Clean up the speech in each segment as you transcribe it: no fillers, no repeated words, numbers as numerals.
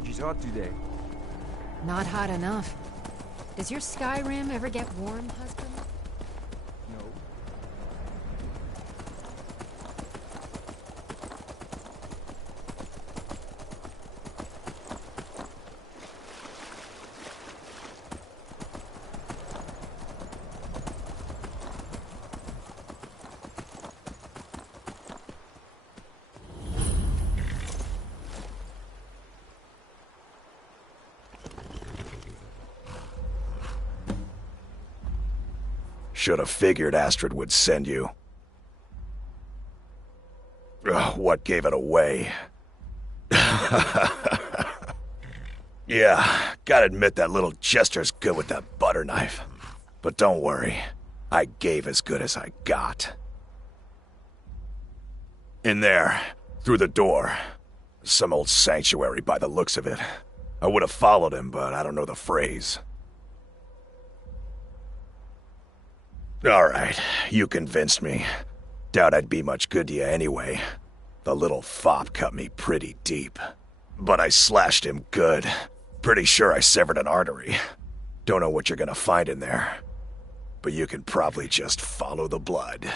Georgie's hot today. Not hot enough. Does your Skyrim ever get warm, husband? No. Should have figured Astrid would send you. Ugh, what gave it away? Yeah, gotta admit that little gesture's good with that butter knife. But don't worry, I gave as good as I got. In there, through the door. Some old sanctuary by the looks of it. I would have followed him, but I don't know the phrase. Alright, you convinced me. Doubt I'd be much good to you anyway. The little fop cut me pretty deep. But I slashed him good. Pretty sure I severed an artery. Don't know what you're gonna find in there. But you can probably just follow the blood.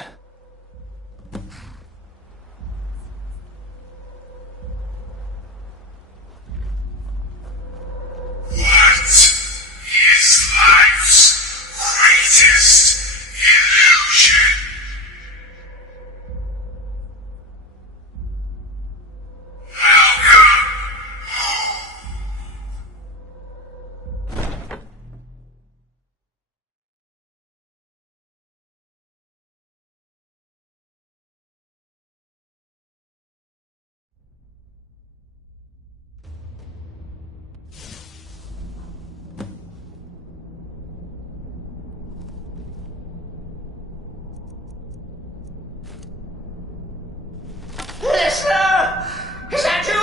What is life's greatest illusion? Welcome home. Listener! Is that you?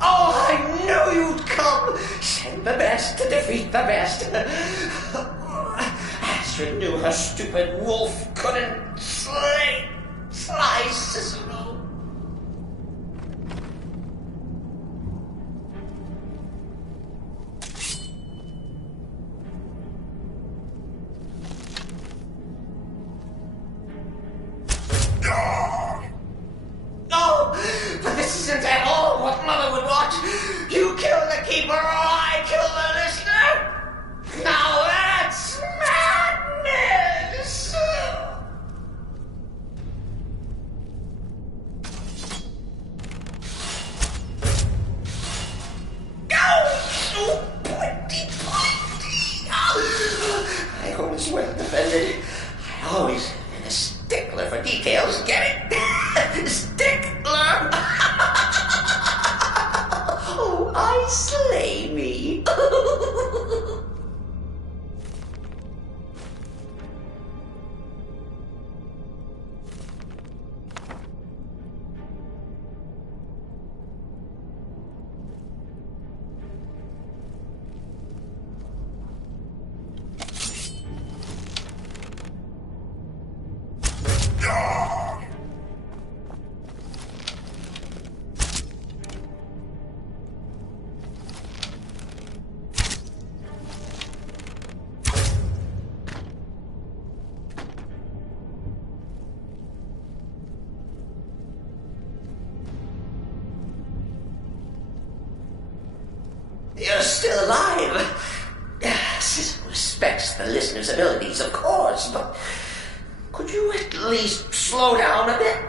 Oh, I knew you'd come! Send the best to defeat the best. Astrid knew her stupid wolf couldn't slice Cicero. Oh, but this isn't at all what Mother would want. You kill the keeper or I kill the listener. Now that's madness. Oh, pointy. I always well defended. I always been a stickler for details. Get it? Stickler! Oh, I slay me. You're still alive. Cicero respects the listener's abilities, of course, but could you at least slow down a bit?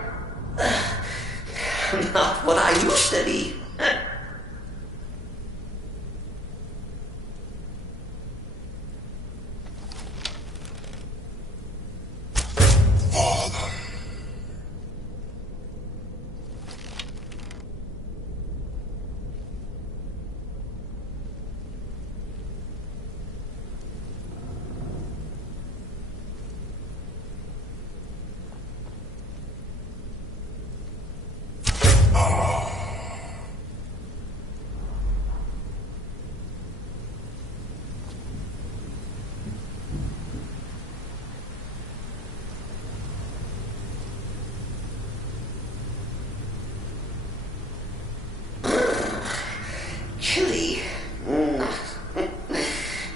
Not what I used to be. Father.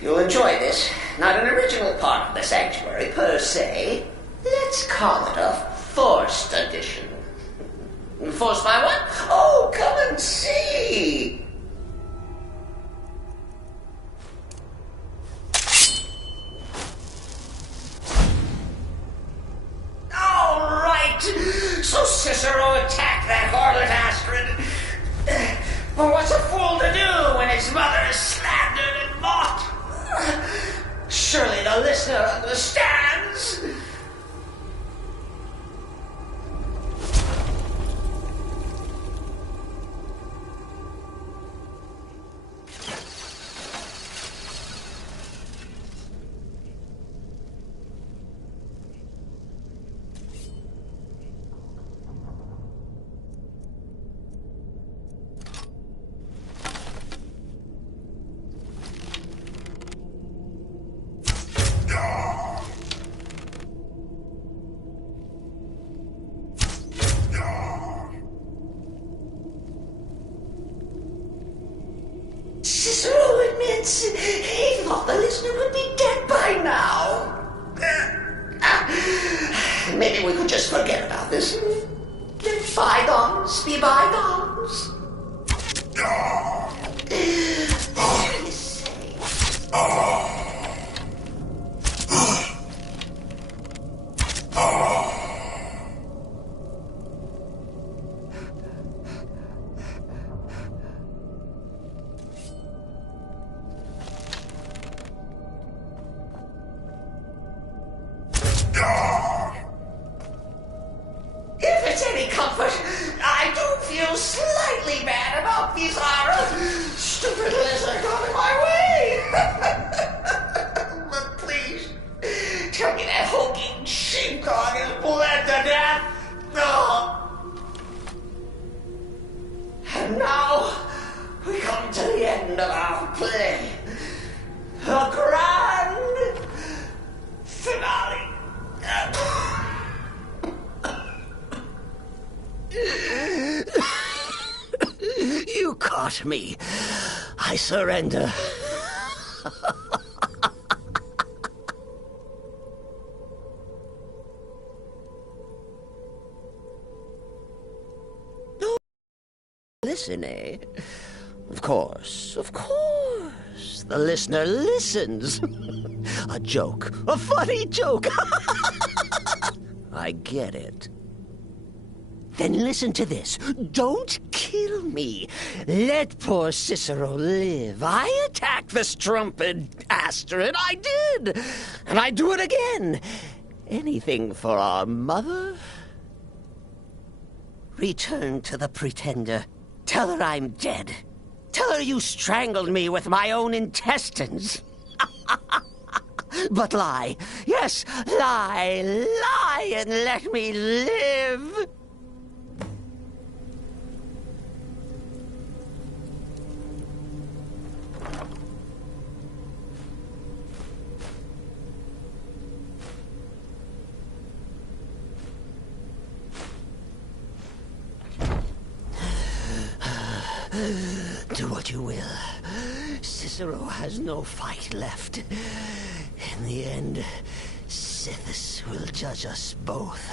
You'll enjoy this. Not an original part of the sanctuary per se. Let's call it a forced addition. Forced by what? Oh, come and see. All right. So Cicero attacked that harlot Astrid. Well, what's a fool to do when his mother is slandered and mocked? Surely the listener understands. Cicero admits he thought the listener would be dead by now. Maybe we could just forget about this. Let bygones be bygones. What do you say? If it's any comfort, I do feel slightly bad about Visara. Stupid lizard got in my way. But please, tell me that hulking sheepdog is bled to death. Oh. And now we come to the end of our play. A grand finale. You caught me. I surrender. No, listen, eh? Of course, of course. The listener listens. A joke. A funny joke. I get it. Then listen to this. Don't kill me. Let poor Cicero live. I attacked the strumpet Astrid. I did. And I do it again. Anything for our mother? Return to the Pretender. Tell her I'm dead. Tell her you strangled me with my own intestines. But lie. Yes, lie. Lie and let me live. Do what you will. Cicero has no fight left. In the end, Sithis will judge us both.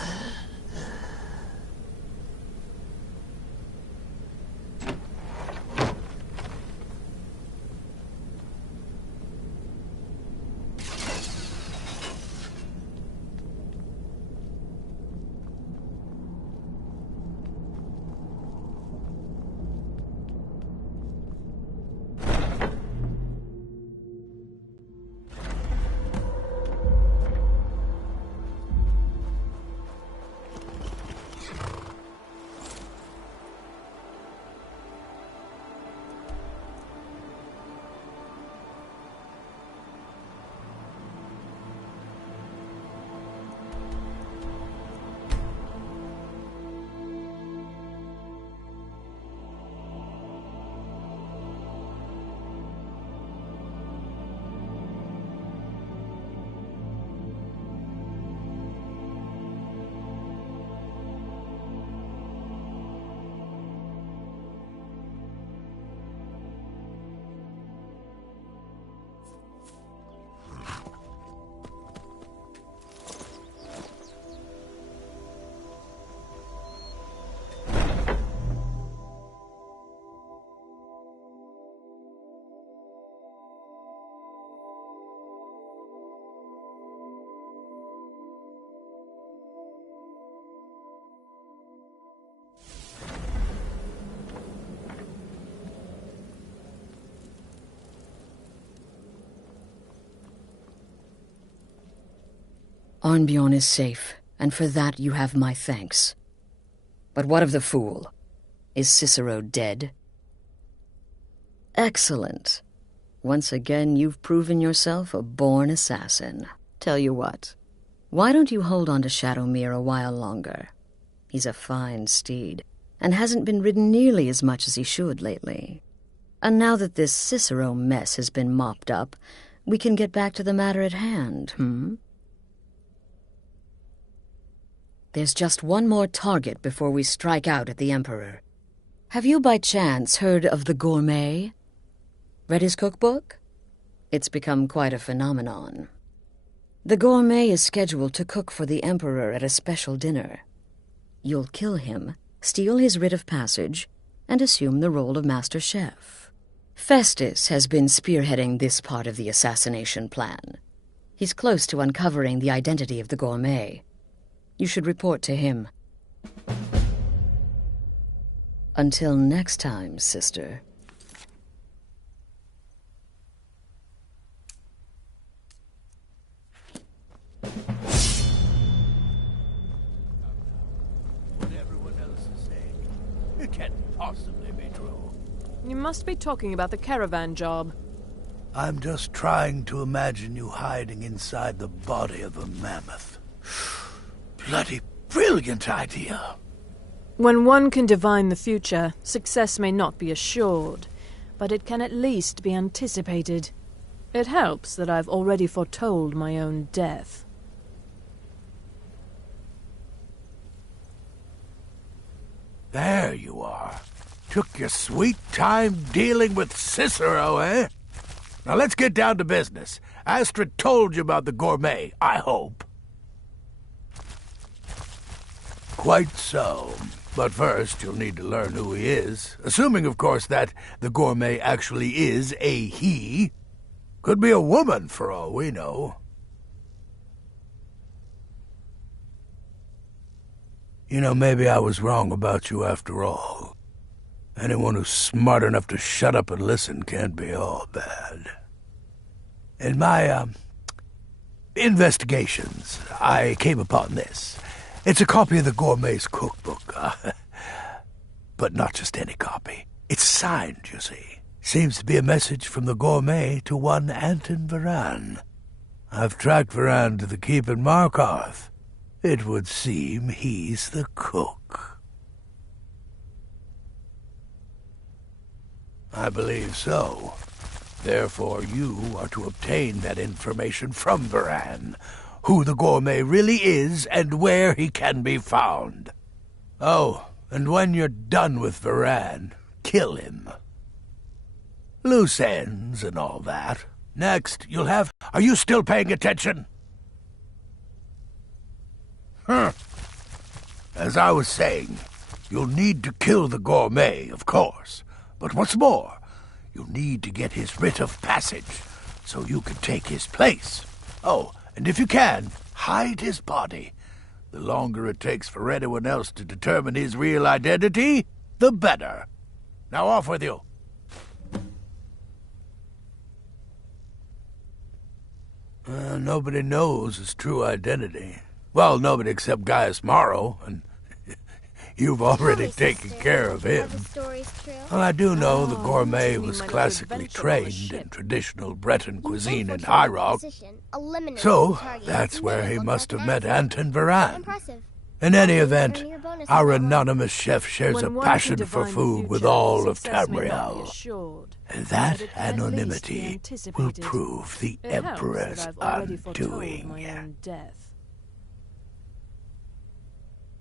Arnbjorn is safe, and for that you have my thanks. But what of the fool? Is Cicero dead? Excellent. Once again, you've proven yourself a born assassin. Tell you what, why don't you hold on to Shadowmere a while longer? He's a fine steed, and hasn't been ridden nearly as much as he should lately. And now that this Cicero mess has been mopped up, we can get back to the matter at hand, There's just one more target before we strike out at the Emperor. Have you by chance heard of the Gourmet? Read his cookbook? It's become quite a phenomenon. The Gourmet is scheduled to cook for the Emperor at a special dinner. You'll kill him, steal his writ of passage, and assume the role of Master Chef. Festus has been spearheading this part of the assassination plan. He's close to uncovering the identity of the Gourmet. You should report to him. Until next time, sister. What everyone else is saying, it can't possibly be true. You must be talking about the caravan job. I'm just trying to imagine you hiding inside the body of a mammoth. Bloody brilliant idea. When one can divine the future, success may not be assured, but it can at least be anticipated. It helps that I've already foretold my own death. There you are. Took your sweet time dealing with Cicero, eh? Now let's get down to business. Astrid told you about the Gourmet, I hope. Quite so. But first, you'll need to learn who he is. Assuming, of course, that the Gourmet actually is a he. Could be a woman, for all we know. You know, maybe I was wrong about you after all. Anyone who's smart enough to shut up and listen can't be all bad. In my, investigations, I came upon this. It's a copy of the Gourmet's cookbook, but not just any copy. It's signed, you see. Seems to be a message from the Gourmet to one Anton Varan. I've tracked Varan to the keep in Markarth. It would seem he's the cook. I believe so. Therefore, you are to obtain that information from Varan, who the Gourmet really is and where he can be found. Oh, and when you're done with Varan, kill him. Loose ends and all that. Next, you'll have... Are you still paying attention? As I was saying, you'll need to kill the Gourmet, of course. But what's more, you'll need to get his writ of passage, so you can take his place. Oh, and if you can, hide his body. The longer it takes for anyone else to determine his real identity, the better. Now off with you. Nobody knows his true identity. Well, nobody except Gaius Maro, and you've already taken care of him. Well, I do know the Gourmet was classically trained in traditional Breton cuisine in High Rock, so that's where he must have met Anton Varan. In any event, our anonymous chef shares a passion for food with all of Tamriel. And that anonymity will prove the Emperor's undoing.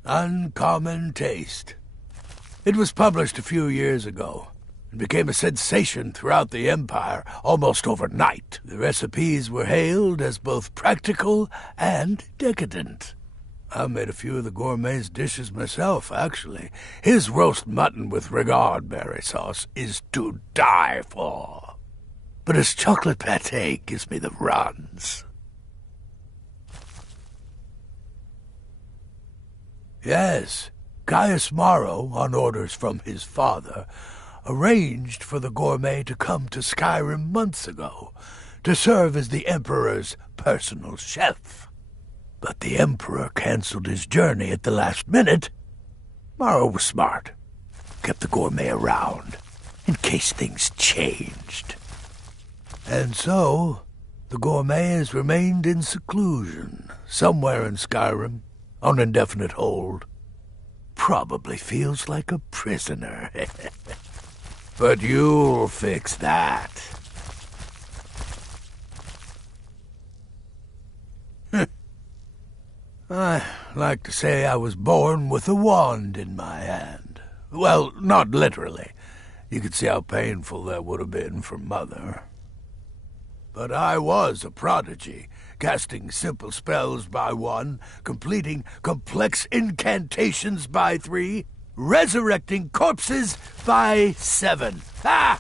Uncommon Taste. It was published a few years ago and became a sensation throughout the Empire almost overnight. The recipes were hailed as both practical and decadent. I made a few of the Gourmet's dishes myself, actually. His roast mutton with regard berry sauce is to die for. But his chocolate pâté gives me the runs. Yes, Gaius Maro, on orders from his father, arranged for the Gourmet to come to Skyrim months ago to serve as the Emperor's personal chef. But the Emperor canceled his journey at the last minute. Morrow was smart. Kept the gourmet around, in case things changed. And so, the gourmet has remained in seclusion, somewhere in Skyrim, on indefinite hold. Probably feels like a prisoner. But you'll fix that. I like to say I was born with a wand in my hand. Well, not literally. You could see how painful that would have been for Mother. But I was a prodigy, casting simple spells by 1, completing complex incantations by 3, resurrecting corpses by 7. Ha!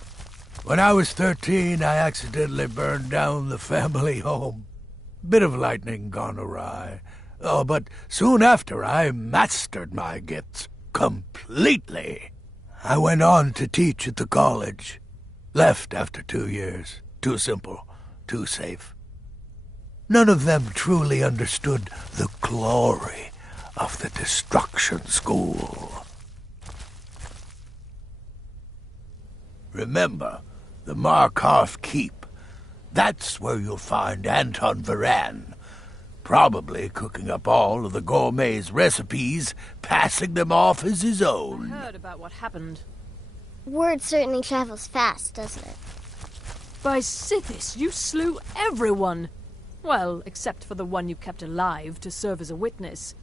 When I was 13, I accidentally burned down the family home. Bit of lightning gone awry. Oh, but soon after I mastered my gifts completely. I went on to teach at the college. Left after 2 years. Too simple. Too safe. None of them truly understood the glory of the Destruction School. Remember, the Markarth Keep. That's where you'll find Anton Varan, probably cooking up all of the gourmet's recipes, passing them off as his own. I heard about what happened. Word certainly travels fast, doesn't it? By Sithis, you slew everyone! Well, except for the one you kept alive to serve as a witness.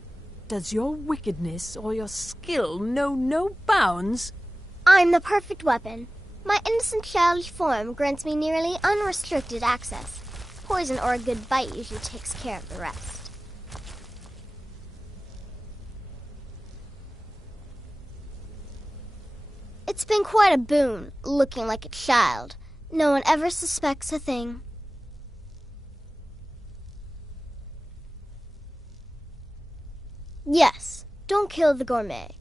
Does your wickedness or your skill know no bounds? I'm the perfect weapon. My innocent childish form grants me nearly unrestricted access. Poison or a good bite usually takes care of the rest. It's been quite a boon, looking like a child. No one ever suspects a thing. Yes, don't kill the gourmet.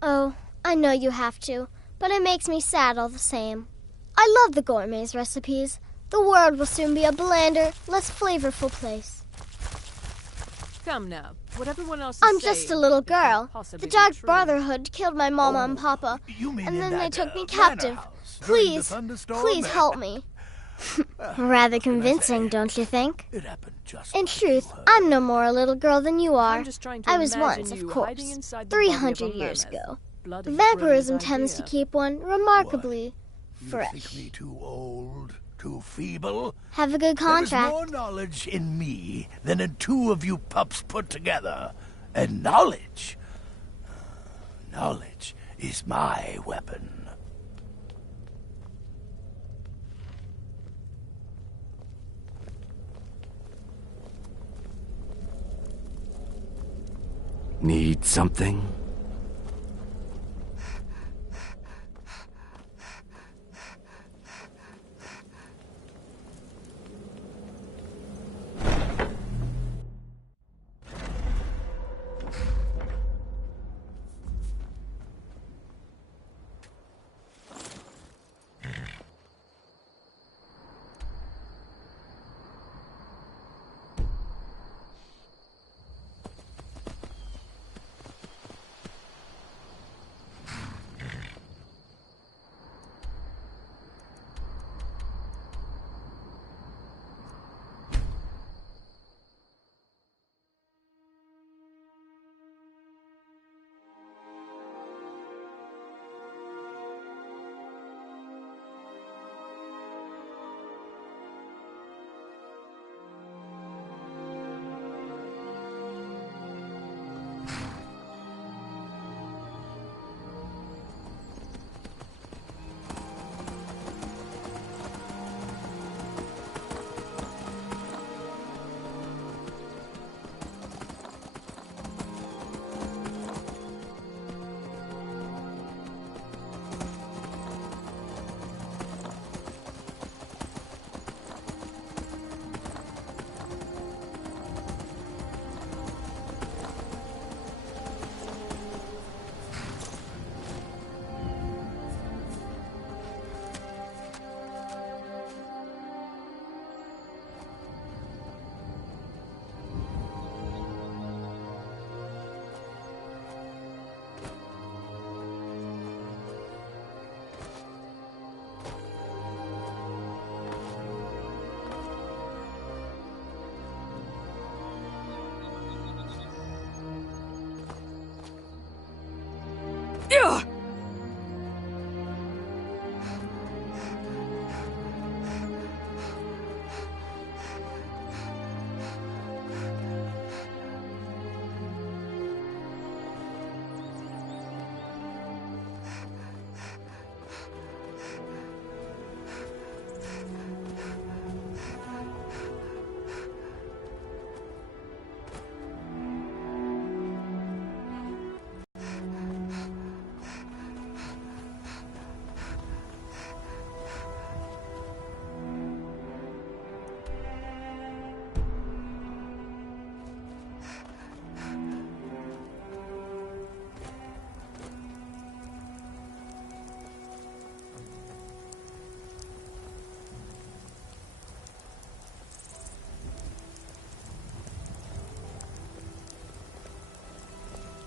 Oh, I know you have to, but it makes me sad all the same. I love the gourmet's recipes. The world will soon be a blander, less flavorful place. Come now, what everyone else is I'm saying, just a little it can't girl. possibly The be Dark true. Brotherhood killed my mama and papa, You mean and in then they that, took me manor captive. house during the Please, thunderstorm? please help me. Rather convincing, don't you think? It happened just In like truth, you heard. I'm no more a little girl than you are. I'm just trying to I was imagine once, of you course, hiding inside the body of a 300 years mammoth. ago. Bloody Vampirism brilliant tends to idea. keep one remarkably You fresh. think me too old, too feeble? Have a good There's contract. more knowledge in me than in 2 of you pups put together. And knowledge is my weapon. Need something?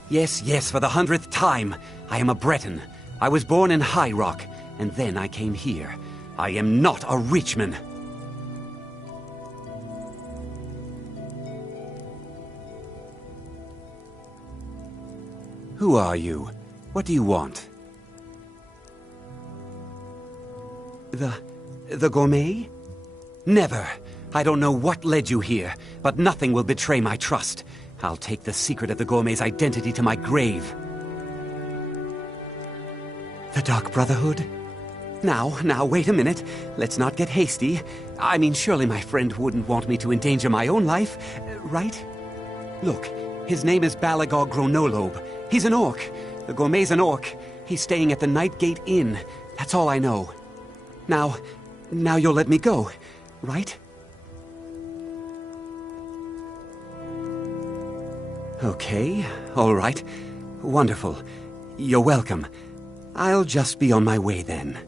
Yes, yes, for the 100th time. I am a Breton. I was born in High Rock, and then I came here. I am not a Richman. Who are you? What do you want? The gourmet? Never. I don't know what led you here, but nothing will betray my trust. I'll take the secret of the gourmet's identity to my grave. The Dark Brotherhood? Now, wait a minute. Let's not get hasty. I mean, surely my friend wouldn't want me to endanger my own life, right? Look, his name is Balagog Gronolobe. He's an orc. The gourmet's an orc. He's staying at the Nightgate Inn. That's all I know. Now you'll let me go, right? Okay, all right. Wonderful. You're welcome. I'll just be on my way then.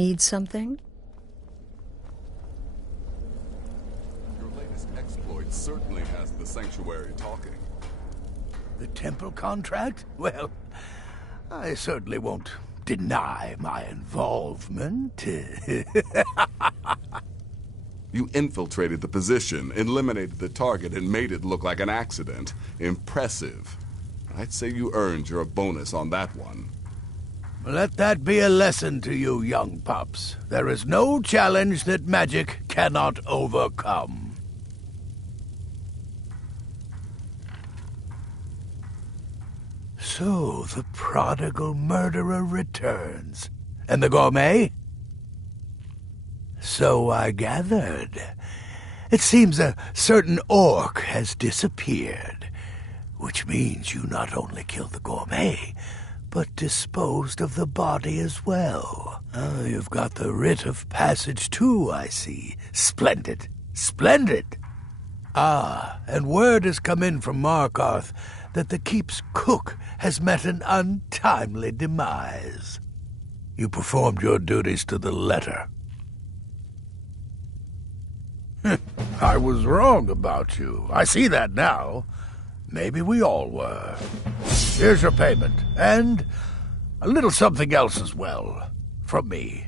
Need something? Your latest exploit certainly has the sanctuary talking. The temple contract? Well, I certainly won't deny my involvement. You infiltrated the position, eliminated the target, and made it look like an accident. Impressive. I'd say you earned your bonus on that one. Let that be a lesson to you, young pups. There is no challenge that magic cannot overcome. So, the prodigal murderer returns. And the gourmet? So I gathered. It seems a certain orc has disappeared, which means you not only killed the gourmet, but disposed of the body as well. Oh, you've got the writ of passage too, I see. Splendid. Splendid! Ah, and word has come in from Markarth that the keep's cook has met an untimely demise. You performed your duties to the letter. I was wrong about you. I see that now. Maybe we all were. Here's your payment, and a little something else as well, from me.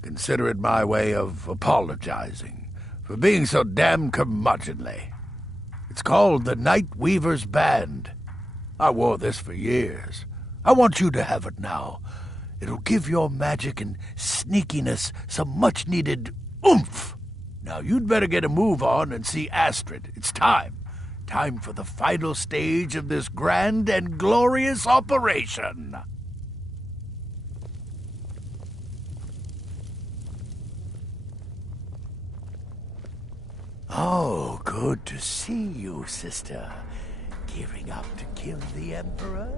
Consider it my way of apologizing for being so damn curmudgeonly. It's called the Night Weaver's Band. I wore this for years. I want you to have it now. It'll give your magic and sneakiness some much-needed oomph. Now you'd better get a move on and see Astrid. It's time. Time for the final stage of this grand and glorious operation. Oh, good to see you, sister. Gearing up to kill the Emperor?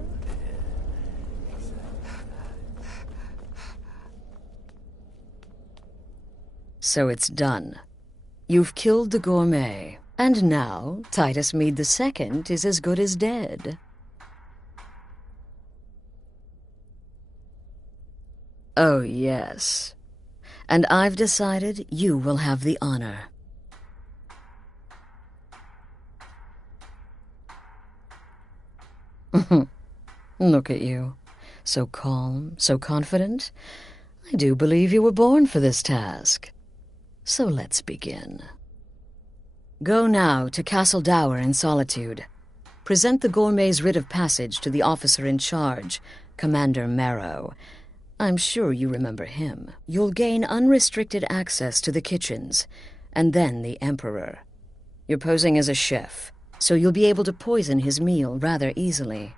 So it's done. You've killed the gourmet, and now Titus Mede II is as good as dead. Oh, yes. And I've decided you will have the honor. Look at you. So calm, so confident. I do believe you were born for this task. So let's begin. Go now to Castle Dower in Solitude. Present the gourmet's writ of passage to the officer in charge, Commander Marrow. I'm sure you remember him. You'll gain unrestricted access to the kitchens, and then the Emperor. You're posing as a chef, so you'll be able to poison his meal rather easily.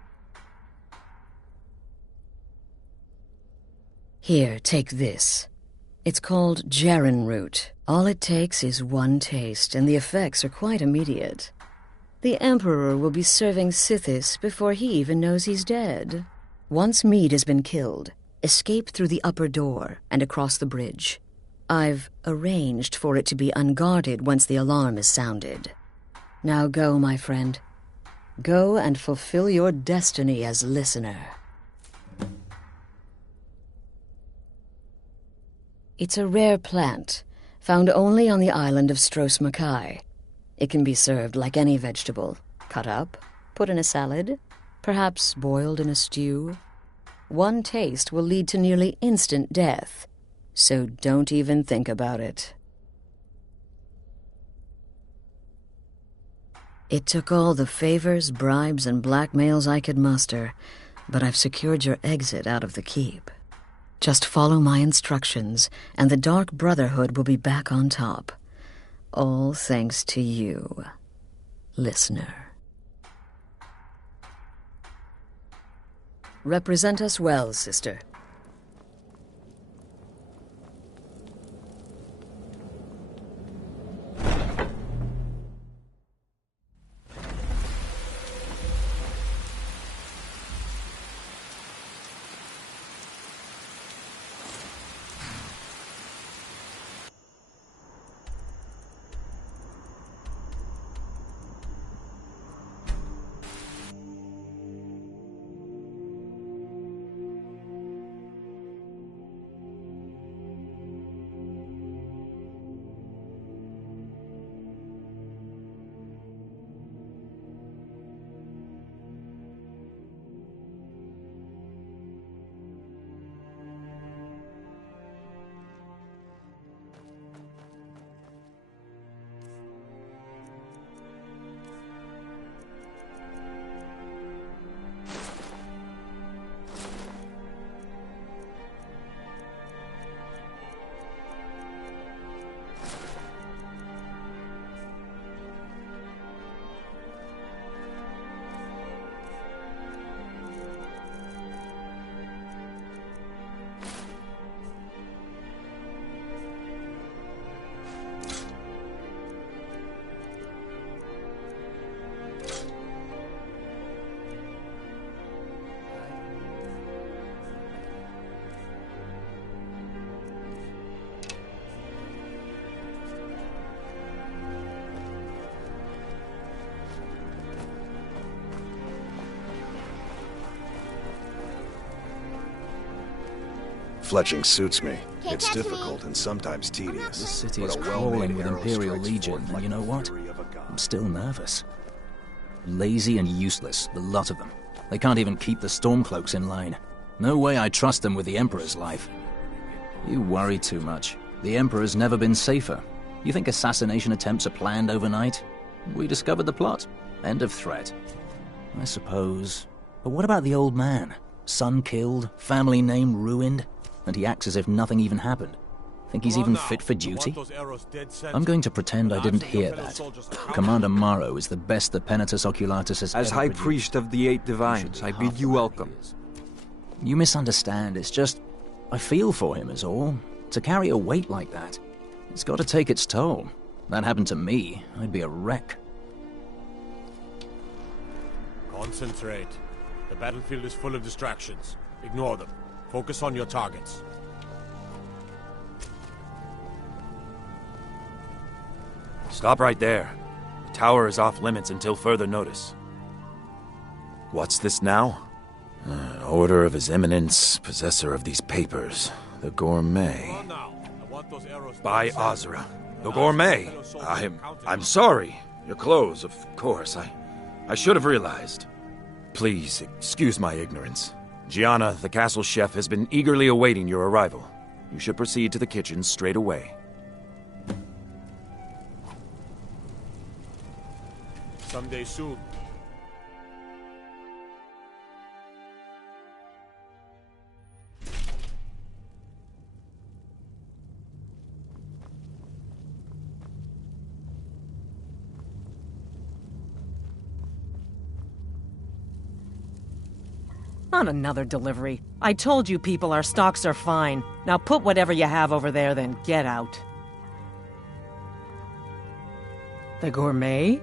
Here, take this. It's called Jarren root. All it takes is one taste, and the effects are quite immediate. The Emperor will be serving Sithis before he even knows he's dead. Once Mede has been killed, escape through the upper door and across the bridge. I've arranged for it to be unguarded once the alarm is sounded. Now go, my friend. Go and fulfill your destiny as listener. It's a rare plant, found only on the island of Stros Mackay. It can be served like any vegetable, cut up, put in a salad, perhaps boiled in a stew. One taste will lead to nearly instant death, so don't even think about it. It took all the favors, bribes, and blackmails I could muster, but I've secured your exit out of the keep. Just follow my instructions, and the Dark Brotherhood will be back on top. All thanks to you, listener. Represent us well, sister. Fletching suits me. Can't It's catch me. difficult and sometimes tedious. This city but is a crawling well-made with arrow Imperial strikes Legion, forth and like you know the what? fury of a god. I'm still nervous. Lazy and useless, the lot of them. They can't even keep the Stormcloaks in line. No way I trust them with the Emperor's life. You worry too much. The Emperor's never been safer. You think assassination attempts are planned overnight? We discovered the plot. End of threat. I suppose. But what about the old man? Son killed, family name ruined, and he acts as if nothing even happened. Think he's even fit for duty? I'm going to pretend I didn't hear that. Commander Morrow is the best the Penitus Oculatus has As ever High produced. Priest of the Eight Divines, I bid you welcome. You misunderstand. It's just, I feel for him is all. To carry a weight like that, it's got to take its toll. That happened to me, I'd be a wreck. Concentrate. The battlefield is full of distractions. Ignore them. Focus on your targets. Stop right there. The tower is off limits until further notice. What's this now? Order of His Eminence, possessor of these papers, the Gourmet. By Azra. The Gourmet. I'm sorry. Your clothes, of course. I should have realized. Please, excuse my ignorance. Gianna, the castle chef, has been eagerly awaiting your arrival. You should proceed to the kitchen straight away. Someday soon. On another delivery. I told you people our stocks are fine. Now put whatever you have over there, then get out. The Gourmet?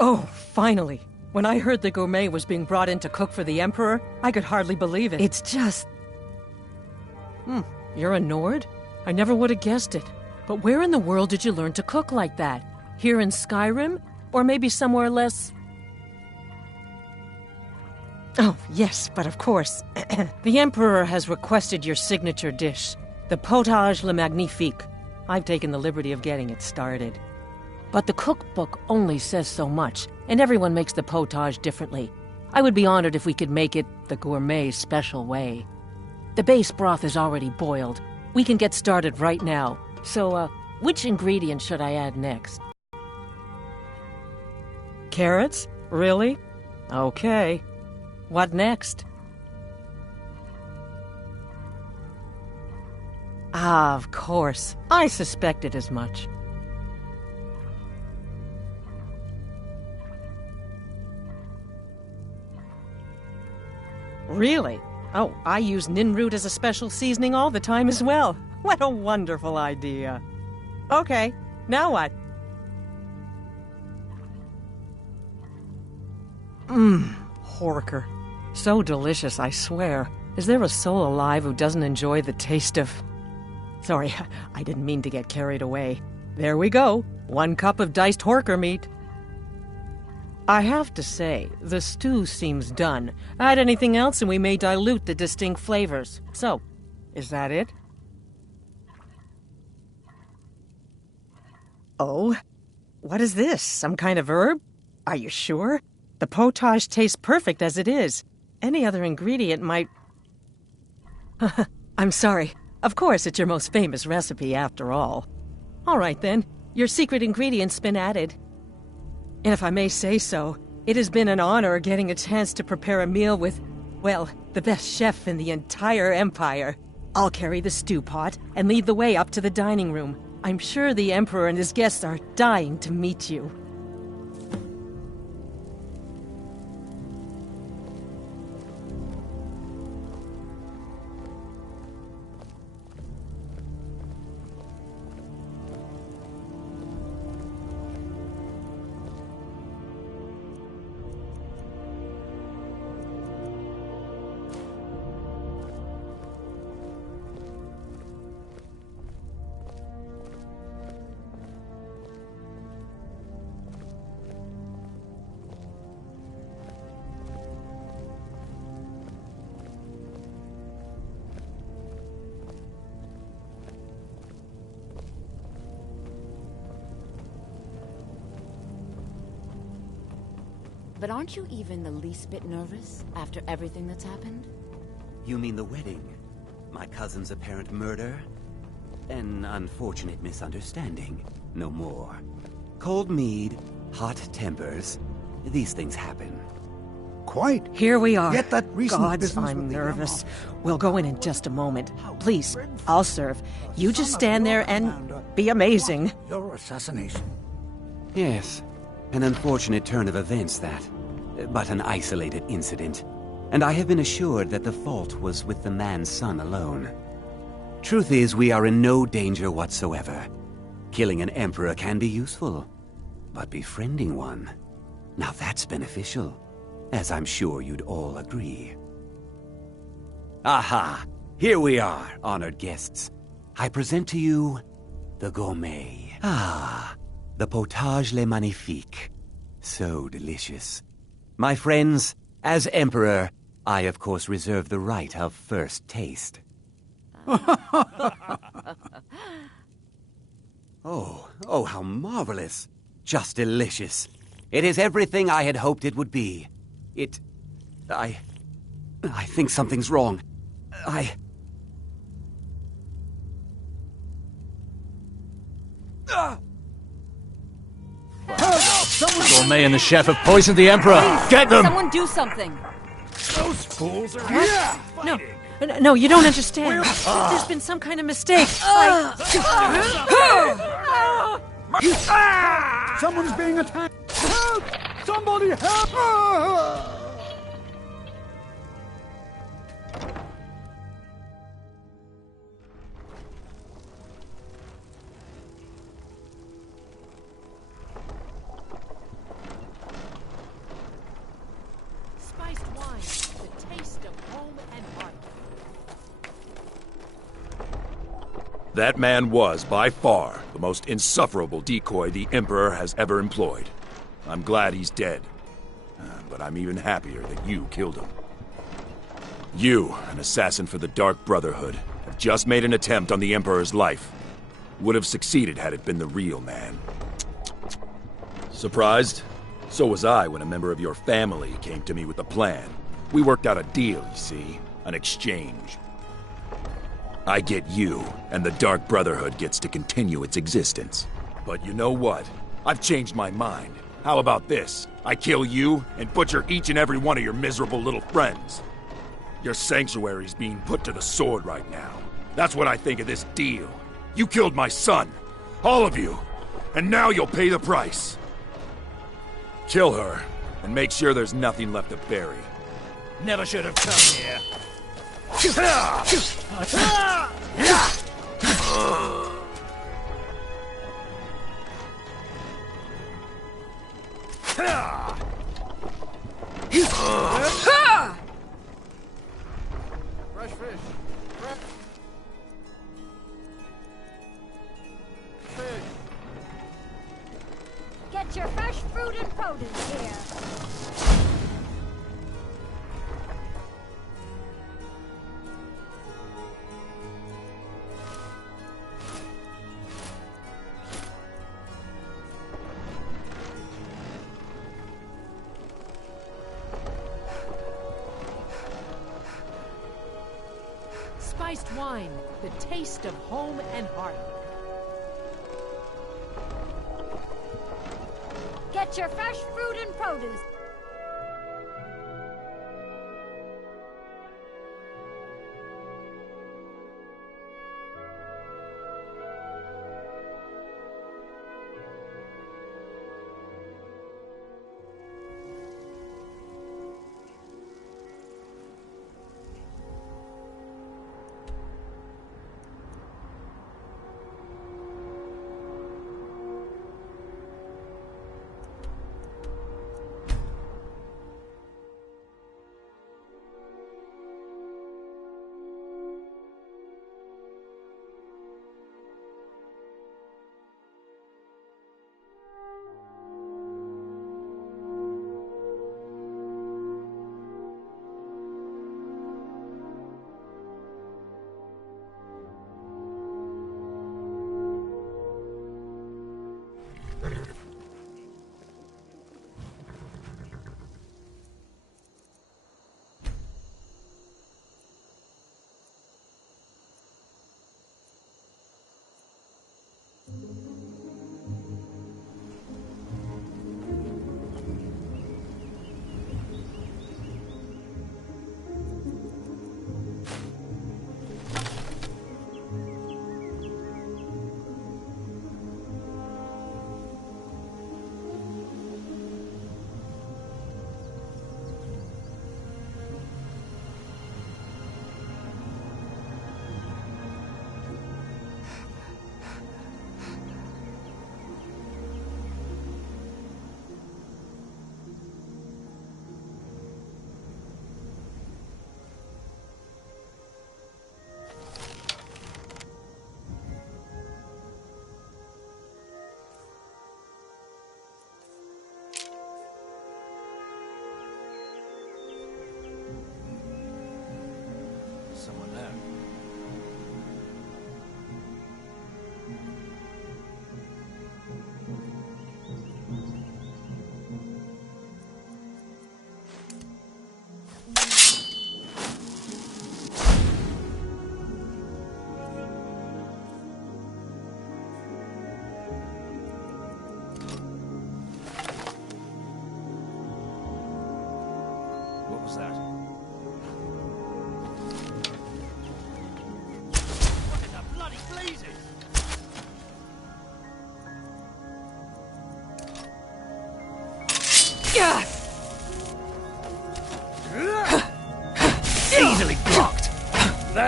Oh, finally. When I heard the Gourmet was being brought in to cook for the Emperor, I could hardly believe it. It's just... You're a Nord? I never would have guessed it. But where in the world did you learn to cook like that? Here in Skyrim? Or maybe somewhere less... Oh, yes, but of course. The Emperor has requested your signature dish, the Potage le Magnifique. I've taken the liberty of getting it started. But the cookbook only says so much, and everyone makes the potage differently. I would be honored if we could make it the Gourmet special way. The base broth is already boiled. We can get started right now. So, which ingredient should I add next? Carrots? Really? Okay. What next? Ah, of course. I suspected as much. Really? Oh, I use Ninroot as a special seasoning all the time as well. What a wonderful idea. Okay, now what? Horker. So delicious, I swear. Is there a soul alive who doesn't enjoy the taste of... Sorry, I didn't mean to get carried away. There we go. 1 cup of diced horker meat. I have to say, the stew seems done. Add anything else and we may dilute the distinct flavors. So, is that it? Oh? What is this? Some kind of herb? Are you sure? The potage tastes perfect as it is. Any other ingredient might... I'm sorry. Of course, it's your most famous recipe after all. All right then, your secret ingredient's been added. And if I may say so, it has been an honor getting a chance to prepare a meal with, well, the best chef in the entire Empire. I'll carry the stew pot and lead the way up to the dining room. I'm sure the Emperor and his guests are dying to meet you. But aren't you even the least bit nervous after everything that's happened? You mean the wedding? My cousin's apparent murder? An unfortunate misunderstanding. No more. Cold mead, hot tempers. These things happen. Quite. Here we are. Yet that recent Gods, business I'm with the nervous. We'll go in just a moment. Please, I'll serve. You just stand there and be amazing. Your assassination. Yes, an unfortunate turn of events, that. But an isolated incident. And I have been assured that the fault was with the man's son alone. Truth is, we are in no danger whatsoever. Killing an emperor can be useful, but befriending one, now that's beneficial, as I'm sure you'd all agree. Aha! Here we are, honored guests. I present to you the gourmet. Ah, the potage le magnifique. So delicious. My friends, as emperor, I of course reserve the right of first taste. Oh, how marvelous. Just delicious. It is everything I had hoped it would be. I think something's wrong. Gourmet and the chef have poisoned the Emperor. Get them! Someone do something. Those fools are here. No, you don't understand. There's been some kind of mistake. Someone's being attacked. Help! Somebody help! Spiced wine, the taste of home and heart. That man was, by far, the most insufferable decoy the Emperor has ever employed. I'm glad he's dead. But I'm even happier that you killed him. You, an assassin for the Dark Brotherhood, have just made an attempt on the Emperor's life. Would have succeeded had it been the real man. Surprised? So was I when a member of your family came to me with a plan. We worked out a deal, you see. An exchange. I get you, and the Dark Brotherhood gets to continue its existence. But you know what? I've changed my mind. How about this? I kill you and butcher each and every one of your miserable little friends. Your sanctuary's being put to the sword right now. That's what I think of this deal. You killed my son. All of you. And now you'll pay the price. Kill her, and make sure there's nothing left to bury. Never should have come here. Fresh fish. Fish. Get your fresh fruit and produce here. Spiced wine, the taste of home and heart. Get your fresh fruit and produce.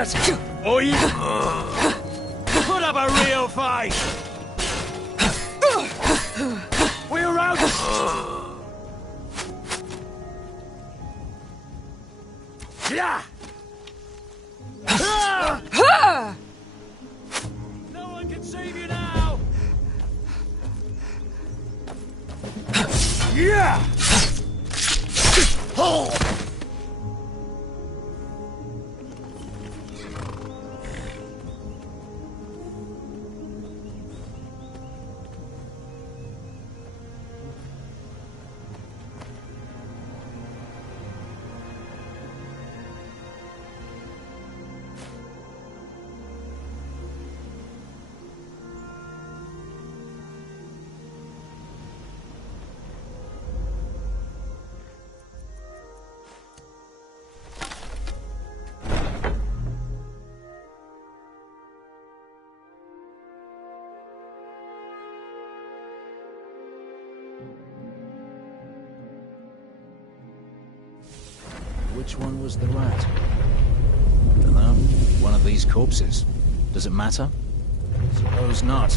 that! Oi! Put up a real fight! We're out! Yeah! No one can save you now! Yeah! Oh! Which one was the rat? Dunno. One of these corpses. Does it matter? Suppose not.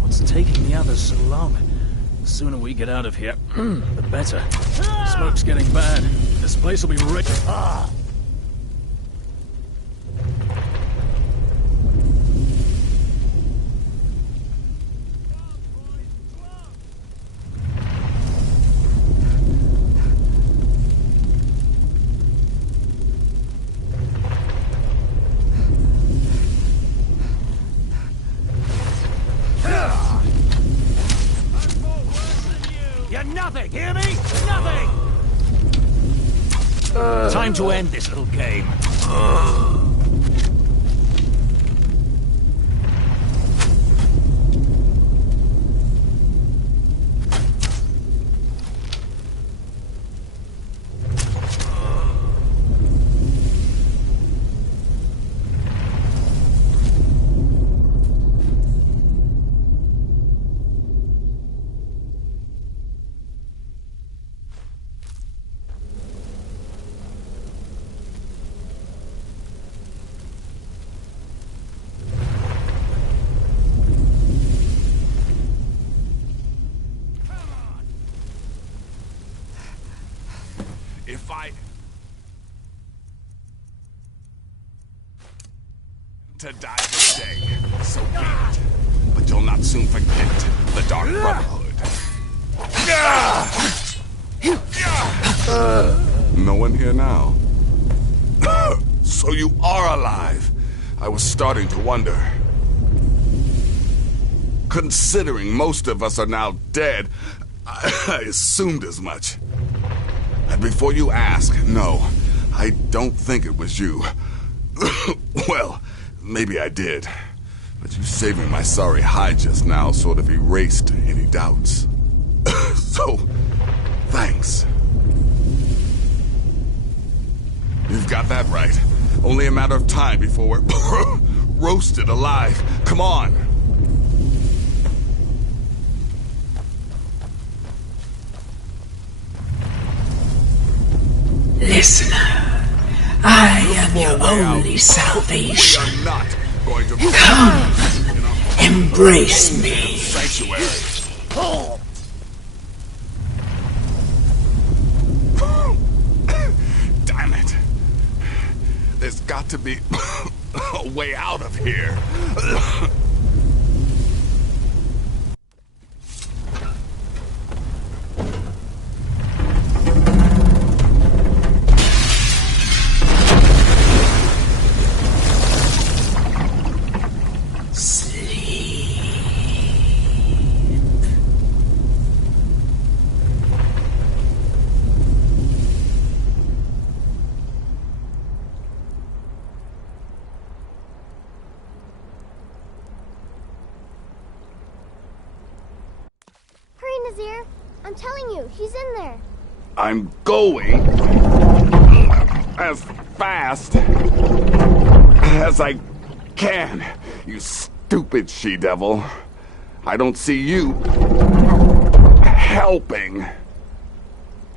What's taking the others so long? The sooner we get out of here, the better. Smoke's getting bad. This place will be rich. You're nothing, hear me? Nothing! Time to end this little game. If I... to die today, so be it. But you'll not soon forget the Dark Brotherhood. No one here now. So you are alive. I was starting to wonder. Considering most of us are now dead, I assumed as much. And before you ask, no, I don't think it was you. Well, maybe I did. But you saving my sorry hide just now sort of erased any doubts. So, thanks. You've got that right. Only a matter of time before we're roasted alive. Come on. Listener, I am your only salvation. We are not going to Come, embrace me. Sanctuary. Damn it. There's got to be a way out of here. Nazir. I'm telling you, he's in there. I'm going as fast as I can, you stupid she-devil. I don't see you helping.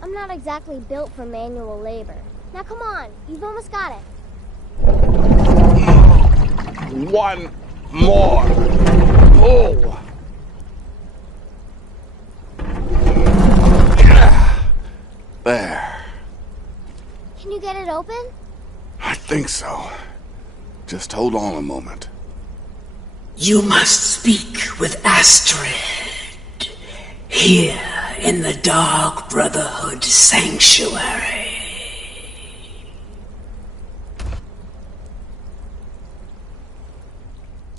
I'm not exactly built for manual labor. Now come on, you've almost got it. one more pull. There. Can you get it open? I think so. Just hold on a moment. You must speak with Astrid. Here in the Dark Brotherhood Sanctuary.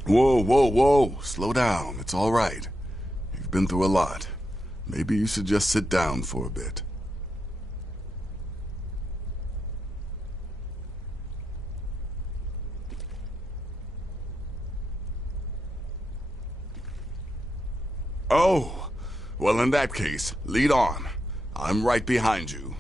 Whoa, whoa, whoa. Slow down. It's all right. You've been through a lot. Maybe you should just sit down for a bit. Oh, well, in that case, lead on. I'm right behind you.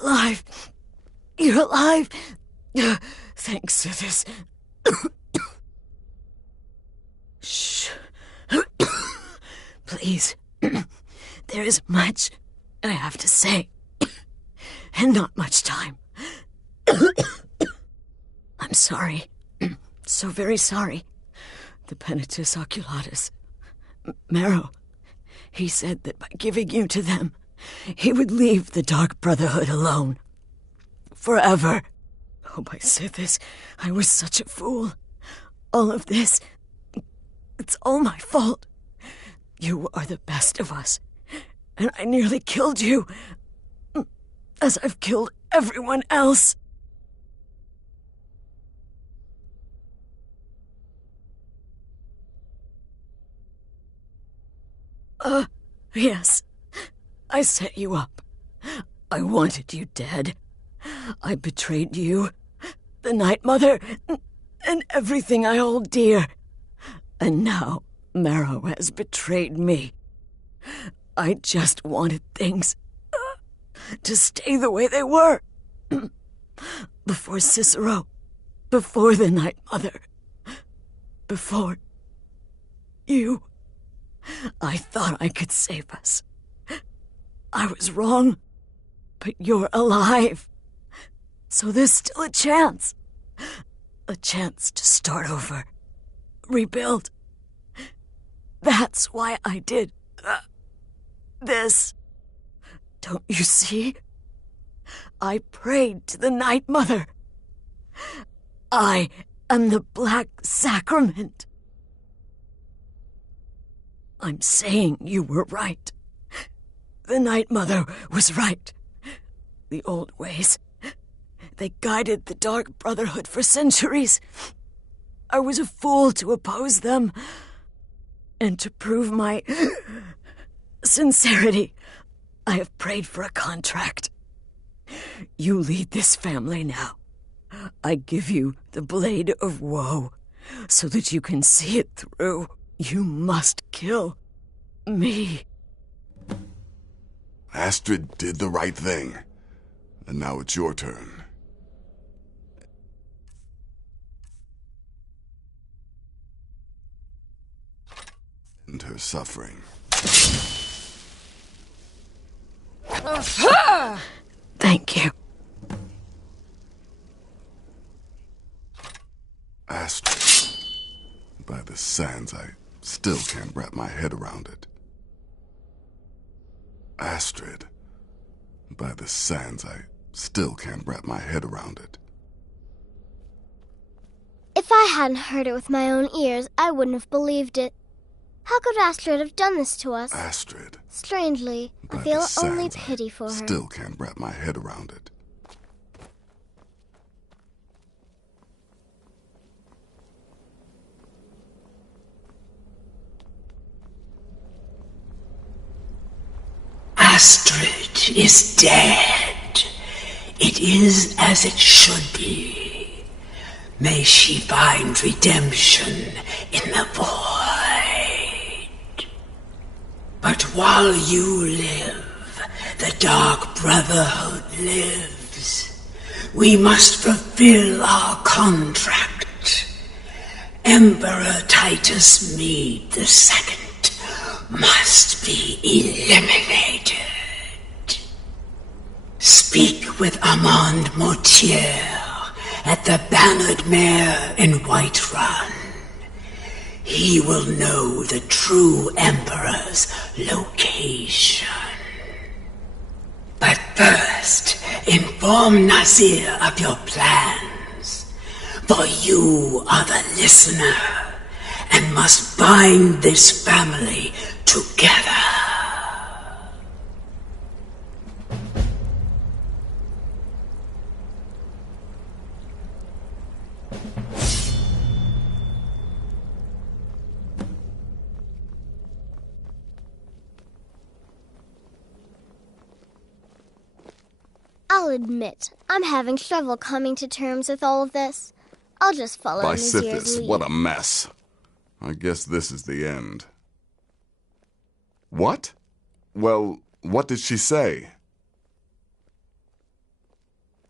Alive. You're alive. Thanks for this. Shh. Please. There is much I have to say, and not much time. I'm sorry. So very sorry. The Penitus Oculatus. Marrow. He said that by giving you to them, he would leave the Dark Brotherhood alone. Forever. Oh, my Sithis, I was such a fool. All of this, it's all my fault. You are the best of us, and I nearly killed you, as I've killed everyone else. Yes, I set you up. I wanted you dead. I betrayed you, the Night Mother, and everything I hold dear. And now Marrow has betrayed me. I just wanted things to stay the way they were. Before Cicero, before the Night Mother, before you. I thought I could save us. I was wrong, but you're alive. So there's still a chance. A chance to start over. Rebuild. That's why I did this. Don't you see? I prayed to the Night Mother. I am the Black Sacrament. I'm saying you were right. The Night Mother was right. The old ways, they guided the Dark Brotherhood for centuries. I was a fool to oppose them. And to prove my sincerity, I have prayed for a contract. You lead this family now. I give you the Blade of Woe, so that you can see it through. You must kill me. Astrid did the right thing. And now it's your turn. And her suffering. Thank you. Astrid. By the sands, I still can't wrap my head around it. Astrid. By the sands, I still can't wrap my head around it. If I hadn't heard it with my own ears, I wouldn't have believed it. How could Astrid have done this to us? Astrid. Strangely, I feel only pity for her. Still can't wrap my head around it. Astrid is dead. It is as it should be. May she find redemption in the void. But while you live, the Dark Brotherhood lives. We must fulfill our contract. Emperor Titus Mede II must be eliminated. Speak with Armand Mortier at the Bannered Mare in Whiterun. He will know the true Emperor's location. But first, inform Nazir of your plans, for you are the listener and must bind this family together. I'll admit, I'm having trouble coming to terms with all of this. I'll just follow Nazir's Sithis, lead. what a mess. I guess this is the end. What? Well, what did she say?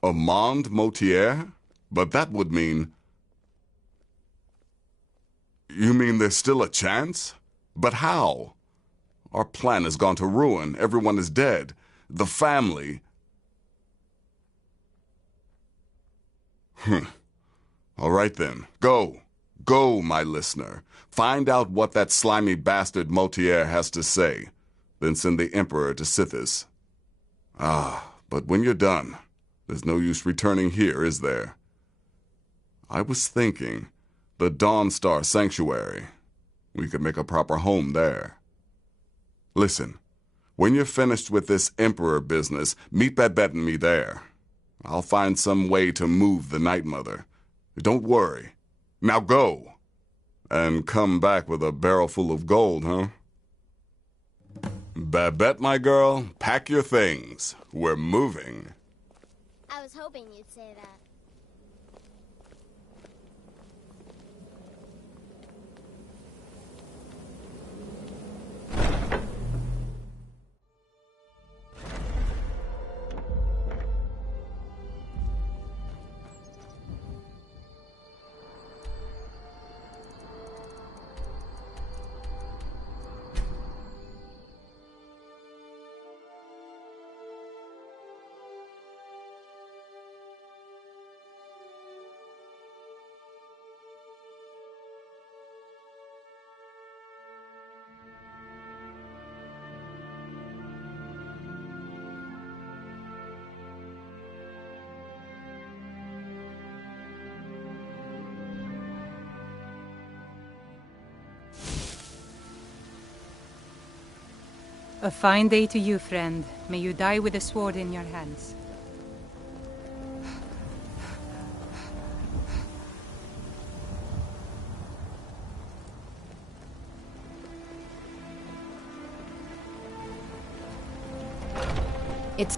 Armand Mortier? But that would mean... You mean there's still a chance? But how? Our plan has gone to ruin. Everyone is dead. The family... All right then. Go. Go, my listener. Find out what that slimy bastard Mortier has to say. Then send the Emperor to Sithis. But when you're done, there's no use returning here, is there? I was thinking, the Dawnstar Sanctuary. We could make a proper home there. Listen, when you're finished with this Emperor business, meet Babette and me there. I'll find some way to move the Night Mother. Don't worry. Now go. And come back with a barrel full of gold, huh? Babette, my girl, pack your things. We're moving. I was hoping you'd say that. A fine day to you, friend. May you die with a sword in your hands. It's...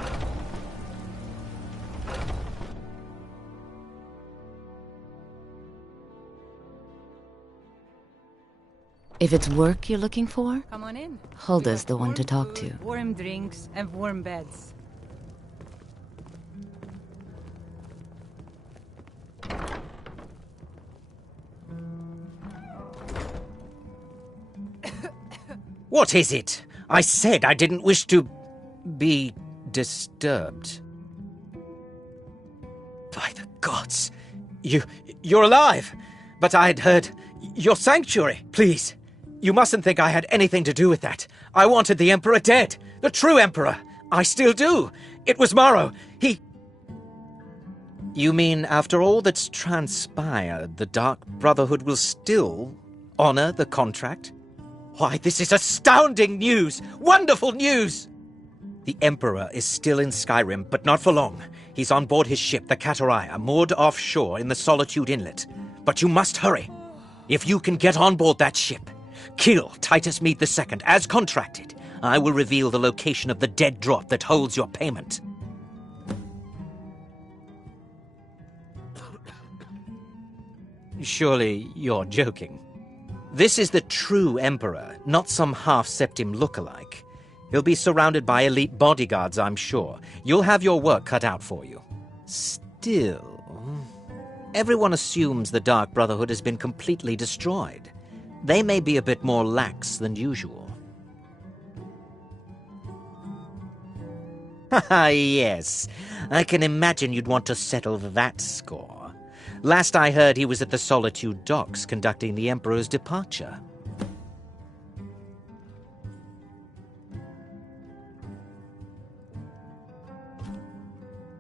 If it's work you're looking for, Come on in. Hulda's the one to talk to. Warm drinks and warm beds. What is it? I said I didn't wish to be disturbed. By the gods! You're alive! But I had heard... Your sanctuary, please. You mustn't think I had anything to do with that. I wanted the Emperor dead. The true Emperor. I still do. It was Morrow. He... You mean after all that's transpired, the Dark Brotherhood will still honor the contract? Why, this is astounding news! Wonderful news! The Emperor is still in Skyrim, but not for long. He's on board his ship, the Kataraya, moored offshore in the Solitude Inlet. But you must hurry. If you can get on board that ship, kill Titus Mede II, as contracted, I will reveal the location of the dead drop that holds your payment. Surely you're joking. This is the true Emperor, not some half-septim look-alike. He'll be surrounded by elite bodyguards, I'm sure. You'll have your work cut out for you. Still, everyone assumes the Dark Brotherhood has been completely destroyed. They may be a bit more lax than usual. Haha, yes. I can imagine you'd want to settle that score. Last I heard, he was at the Solitude docks conducting the Emperor's departure.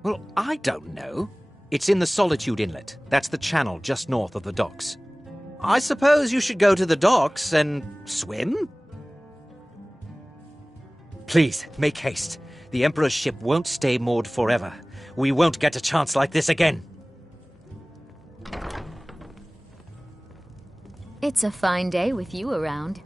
Well, I don't know. It's in the Solitude Inlet. That's the channel just north of the docks. I suppose you should go to the docks and swim? Please, make haste. The Emperor's ship won't stay moored forever. We won't get a chance like this again. It's a fine day with you around.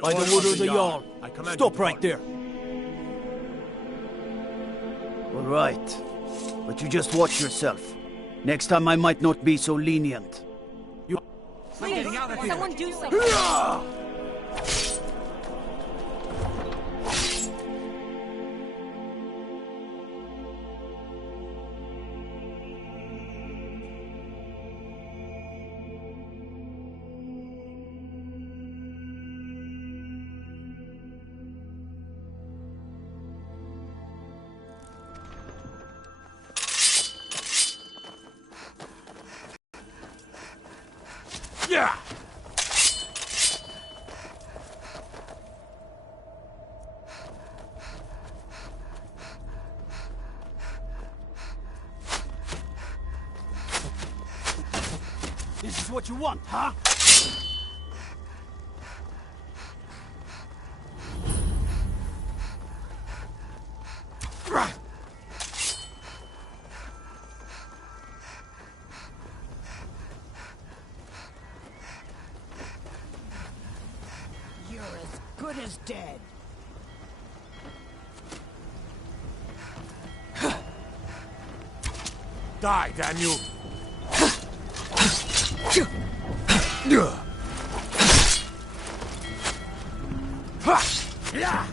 By the wood of the Jarl. Stop right there. All right. But you just watch yourself. Next time I might not be so lenient. Please, someone do something. Yeah! This is what you want, huh? You're as good as dead. Die, damn you! Yeah!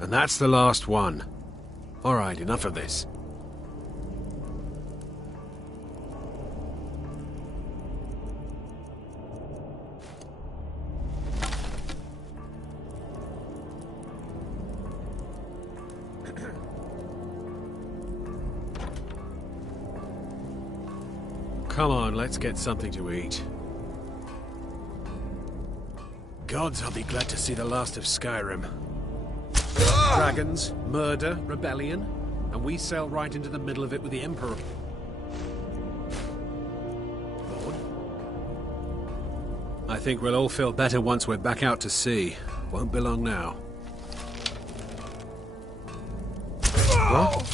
And that's the last one. All right, enough of this. come on, let's get something to eat. Gods, I'll be glad to see the last of Skyrim. Dragons, murder, rebellion, and we sail right into the middle of it with the Emperor. Lord? I think we'll all feel better once we're back out to sea. Won't be long now. What?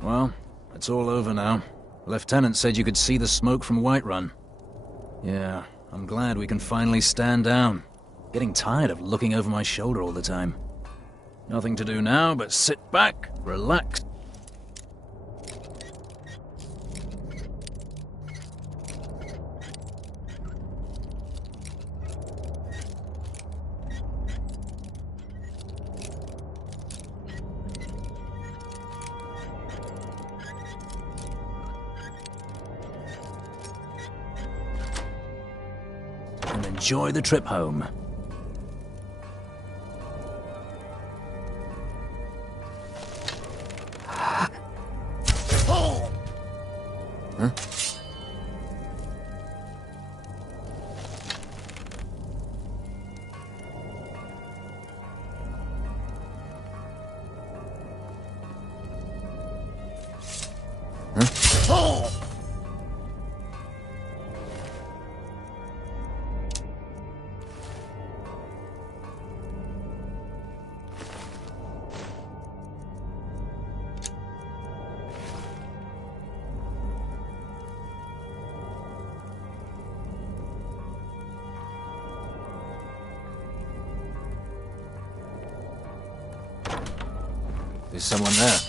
Well, it's all over now. The lieutenant said you could see the smoke from Whiterun. Yeah, I'm glad we can finally stand down. Getting tired of looking over my shoulder all the time. Nothing to do now but sit back, relax. And enjoy the trip home. Huh? There's someone there.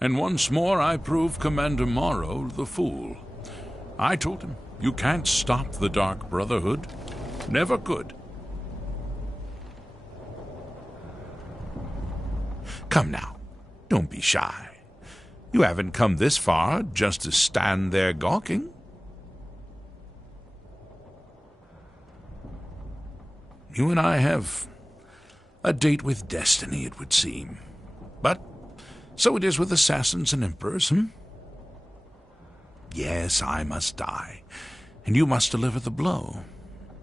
And once more I prove Commander Morrow the fool. I told him, you can't stop the Dark Brotherhood. Never could. Come now, don't be shy. You haven't come this far just to stand there gawking. You and I have a date with destiny, it would seem. But so it is with assassins and emperors, Yes, I must die, and you must deliver the blow.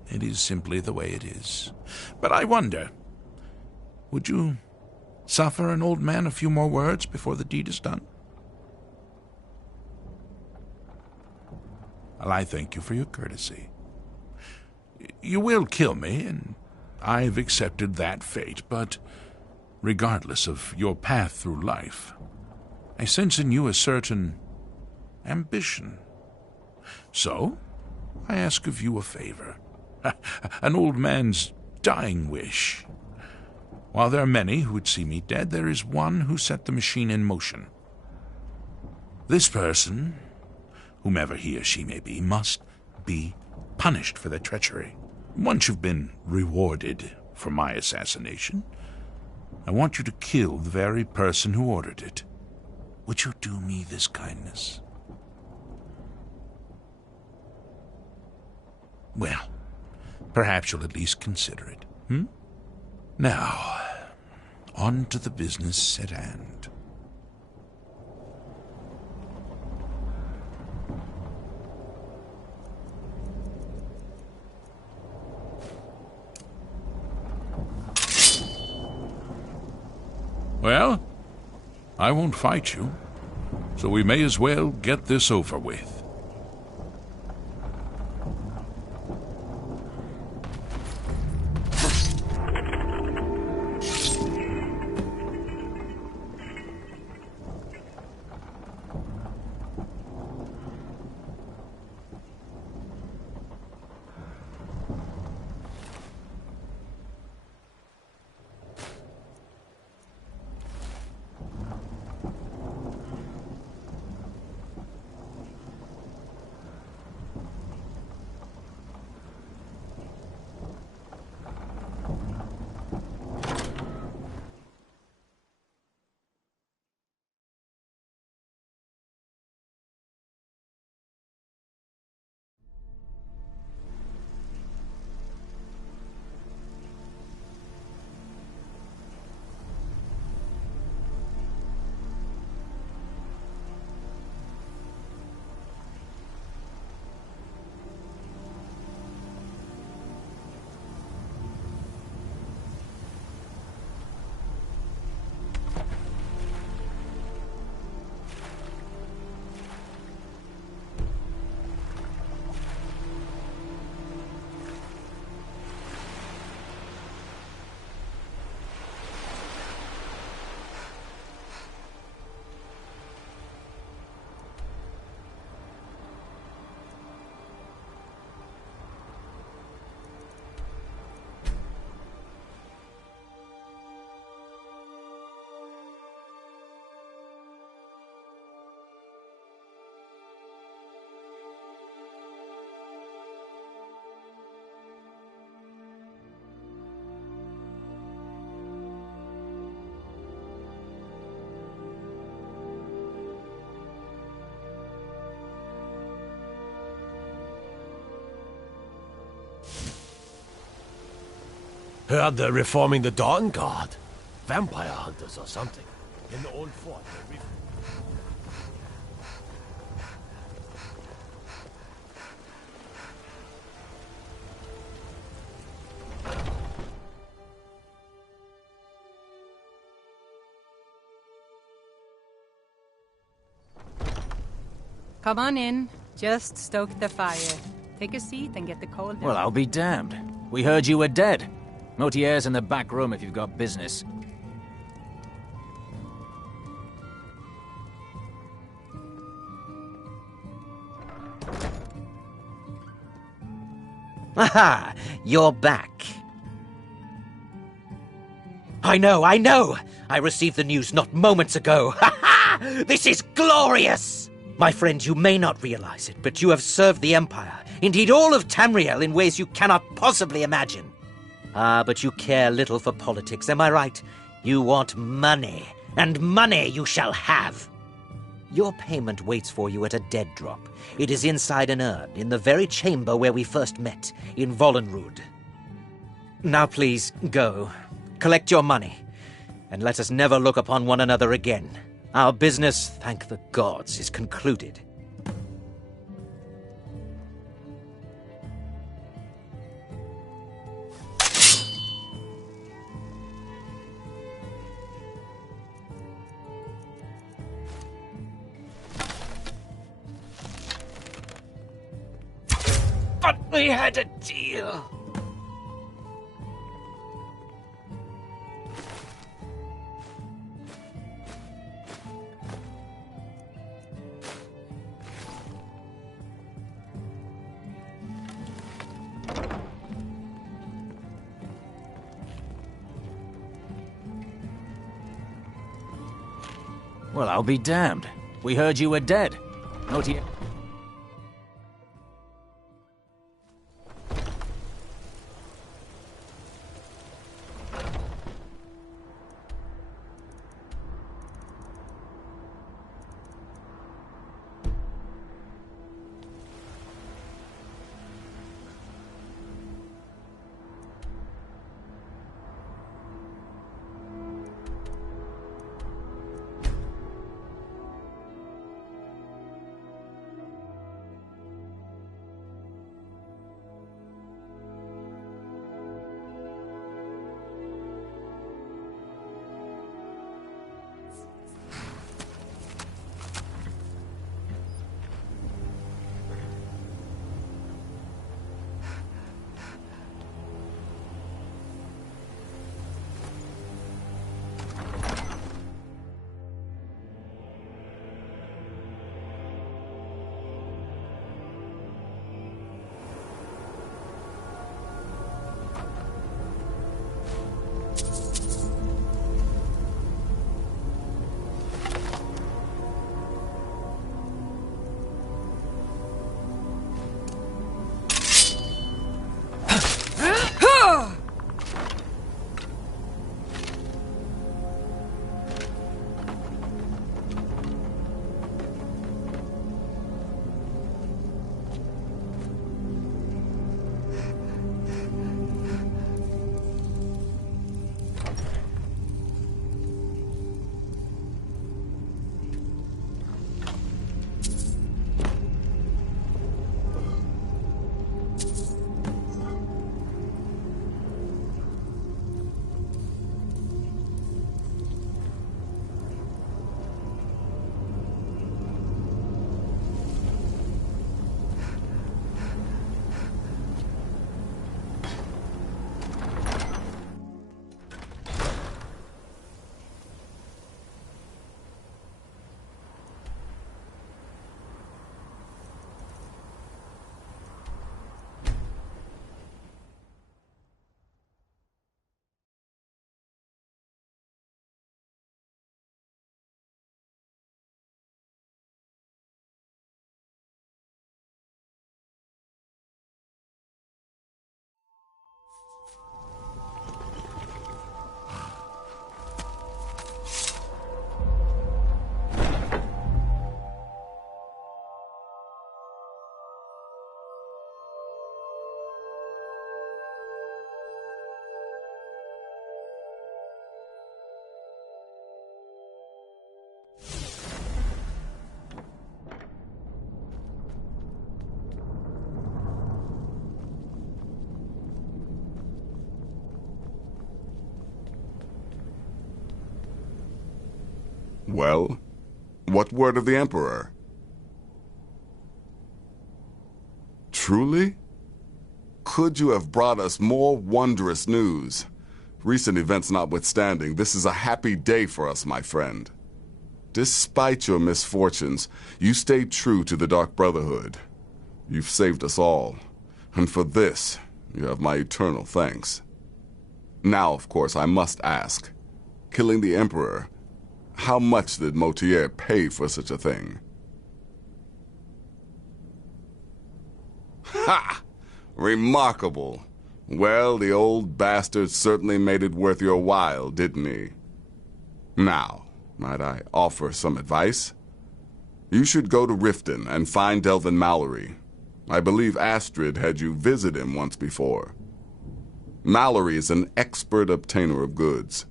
It is simply the way it is. But I wonder, would you suffer an old man a few more words before the deed is done? Well, I thank you for your courtesy. You will kill me, and I've accepted that fate, but regardless of your path through life, I sense in you a certain ambition. So, I ask of you a favor. An old man's dying wish. While there are many who would see me dead, there is one who set the machine in motion. This person, whomever he or she may be, must be punished for their treachery. Once you've been rewarded for my assassination, I want you to kill the very person who ordered it. Would you do me this kindness? Well, perhaps you'll at least consider it, Now, on to the business at hand. Well, I won't fight you, so we may as well get this over with. Heard they're reforming the Dawn Guard. Vampire hunters or something. In the old fort. Come on in. Just stoke the fire. Take a seat and get the cold. Well, I'll be damned. We heard you were dead. Motier's in the back room if you've got business. Aha! You're back. I know! I received the news not moments ago. Ha ha! This is glorious! My friend, you may not realize it, but you have served the Empire, indeed all of Tamriel, in ways you cannot possibly imagine. But you care little for politics, am I right? You want money, and money you shall have. Your payment waits for you at a dead drop. It is inside an urn, in the very chamber where we first met, in Vollenrud. Now please, go. Collect your money, and let us never look upon one another again. Our business, thank the gods, is concluded. We had a deal. Well, I'll be damned. We heard you were dead. Not yet. Well, what word of the Emperor? Truly? Could you have brought us more wondrous news? Recent events notwithstanding, this is a happy day for us, my friend. Despite your misfortunes, you stayed true to the Dark Brotherhood. You've saved us all, and for this, you have my eternal thanks. Now, of course, I must ask, killing the Emperor, how much did Motier pay for such a thing? Ha! Remarkable. Well, the old bastard certainly made it worth your while, didn't he? Now, might I offer some advice? You should go to Riften and find Delvin Mallory. I believe Astrid had you visit him once before. Mallory is an expert obtainer of goods.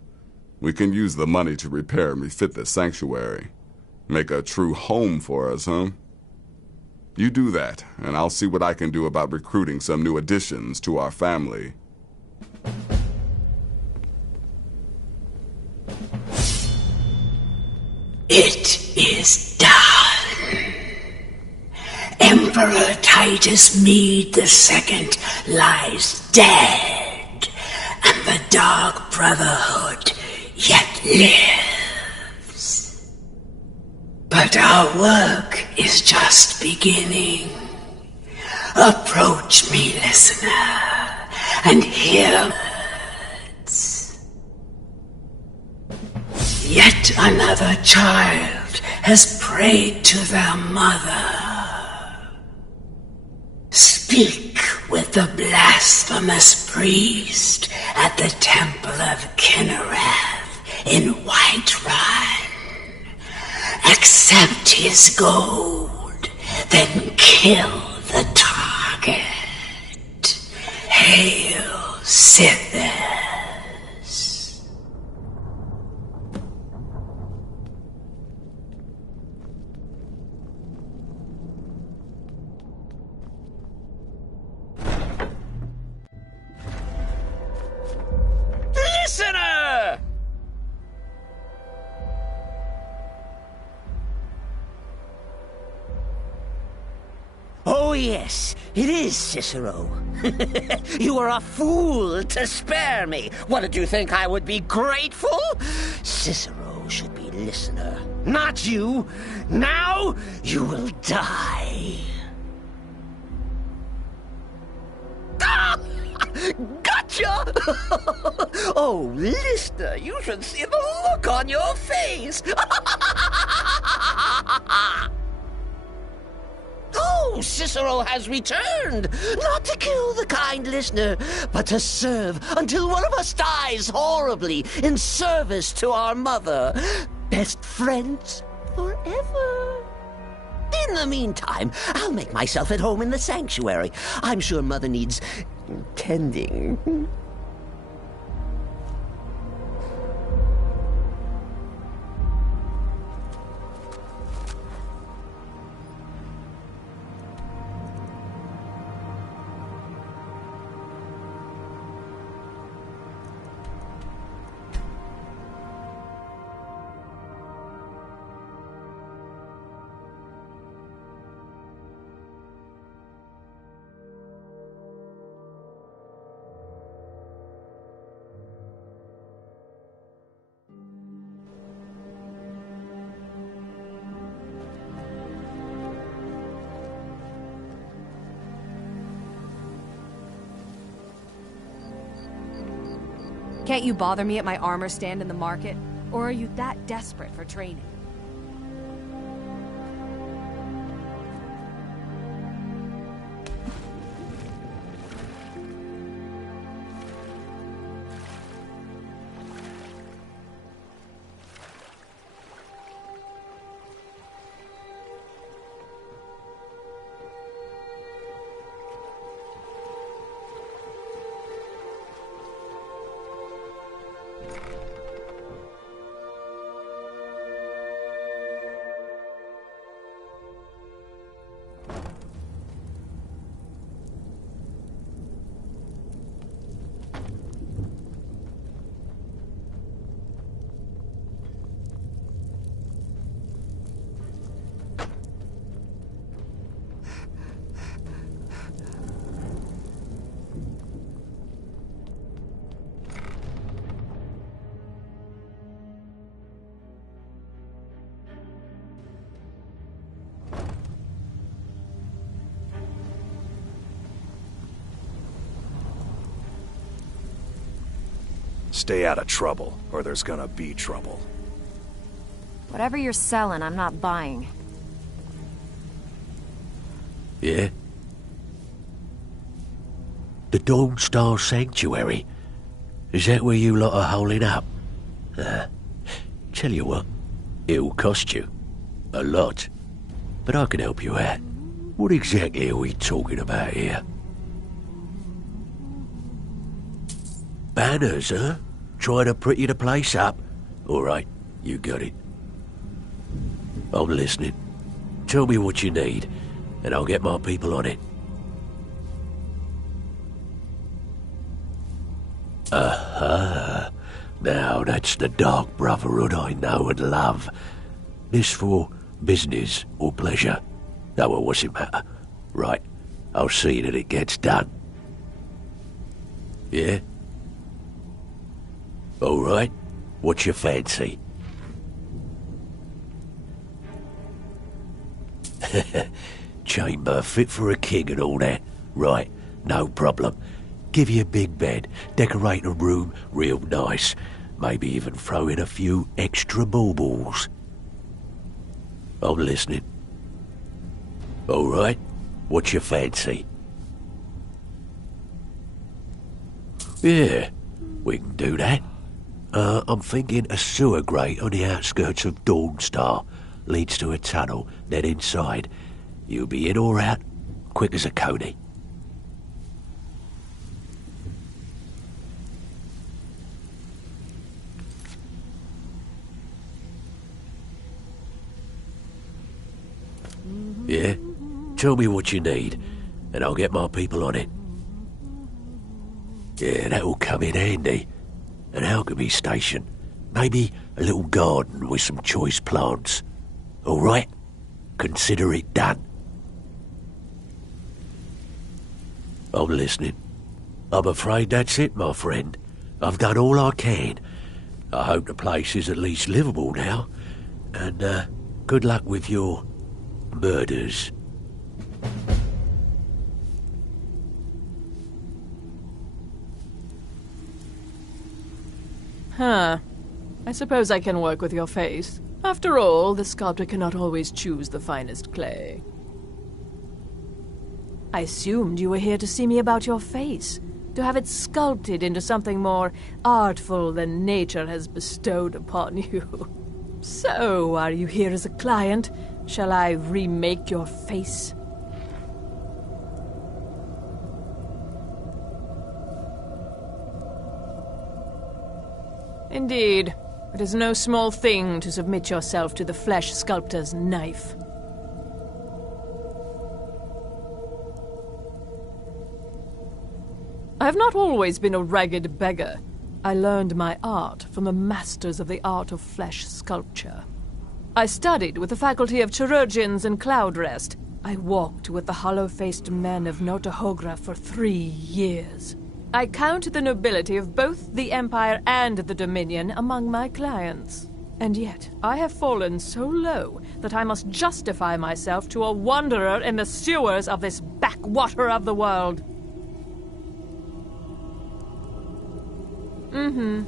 We can use the money to repair and refit this sanctuary. Make a true home for us, huh? You do that, and I'll see what I can do about recruiting some new additions to our family. It is done. Emperor Emperor Titus Mede II lies dead, and the Dark Brotherhood yet lives. But our work is just beginning. Approach me, listener, and hear words. Yet another child has prayed to their mother. Speak with the blasphemous priest at the Temple of Kinnereth in Whiterun. Accept his gold, then kill the target. Hail, Sithis. Listener! Oh, yes, it is Cicero. You were a fool to spare me. What, did you think I would be grateful? Cicero should be listener, not you. Now you will die. Ah! Gotcha! Oh, listener, you should see the look on your face. Oh, Cicero has returned, not to kill the kind listener, but to serve until one of us dies horribly in service to our mother. Best friends forever. In the meantime, I'll make myself at home in the sanctuary. I'm sure Mother needs tending. Can't you bother me at my armor stand in the market? Or are you that desperate for training? Stay out of trouble, or there's gonna be trouble. Whatever you're selling, I'm not buying. Yeah? The Dawn Star Sanctuary? Is that where you lot are holding up? Tell you what, it'll cost you. A lot. But I can help you out. What exactly are we talking about here? Banners, huh? Trying to pretty the place up? Alright, you got it. I'm listening. Tell me what you need, and I'll get my people on it. Aha! Now that's the Dark Brotherhood I know and love. This for business or pleasure? No, well, what's it matter? Right, I'll see that it gets done. Yeah? All right, what's your fancy? Chamber fit for a king and all that. Right, no problem. Give you a big bed, decorate a room real nice. Maybe even throw in a few extra baubles. I'm listening. All right, what's your fancy? Yeah, we can do that. I'm thinking a sewer grate on the outskirts of Dawnstar. Leads to a tunnel, then inside. You'll be in or out, quick as a coney. Yeah? Tell me what you need, and I'll get my people on it. Yeah, that'll come in handy. An alchemy station. Maybe a little garden with some choice plants. All right? Consider it done. I'm listening. I'm afraid that's it, my friend. I've done all I can. I hope the place is at least livable now. And, good luck with your murders. Huh. I suppose I can work with your face. After all, the sculptor cannot always choose the finest clay. I assumed you were here to see me about your face, to have it sculpted into something more artful than nature has bestowed upon you. So, are you here as a client? Shall I remake your face? Indeed. It is no small thing to submit yourself to the flesh sculptor's knife. I have not always been a ragged beggar. I learned my art from the masters of the art of flesh sculpture. I studied with the faculty of chirurgeons and Cloudrest. I walked with the hollow-faced men of Notahogra for 3 years. I count the nobility of both the Empire and the Dominion among my clients. And yet, I have fallen so low that I must justify myself to a wanderer in the sewers of this backwater of the world. Mm-hmm.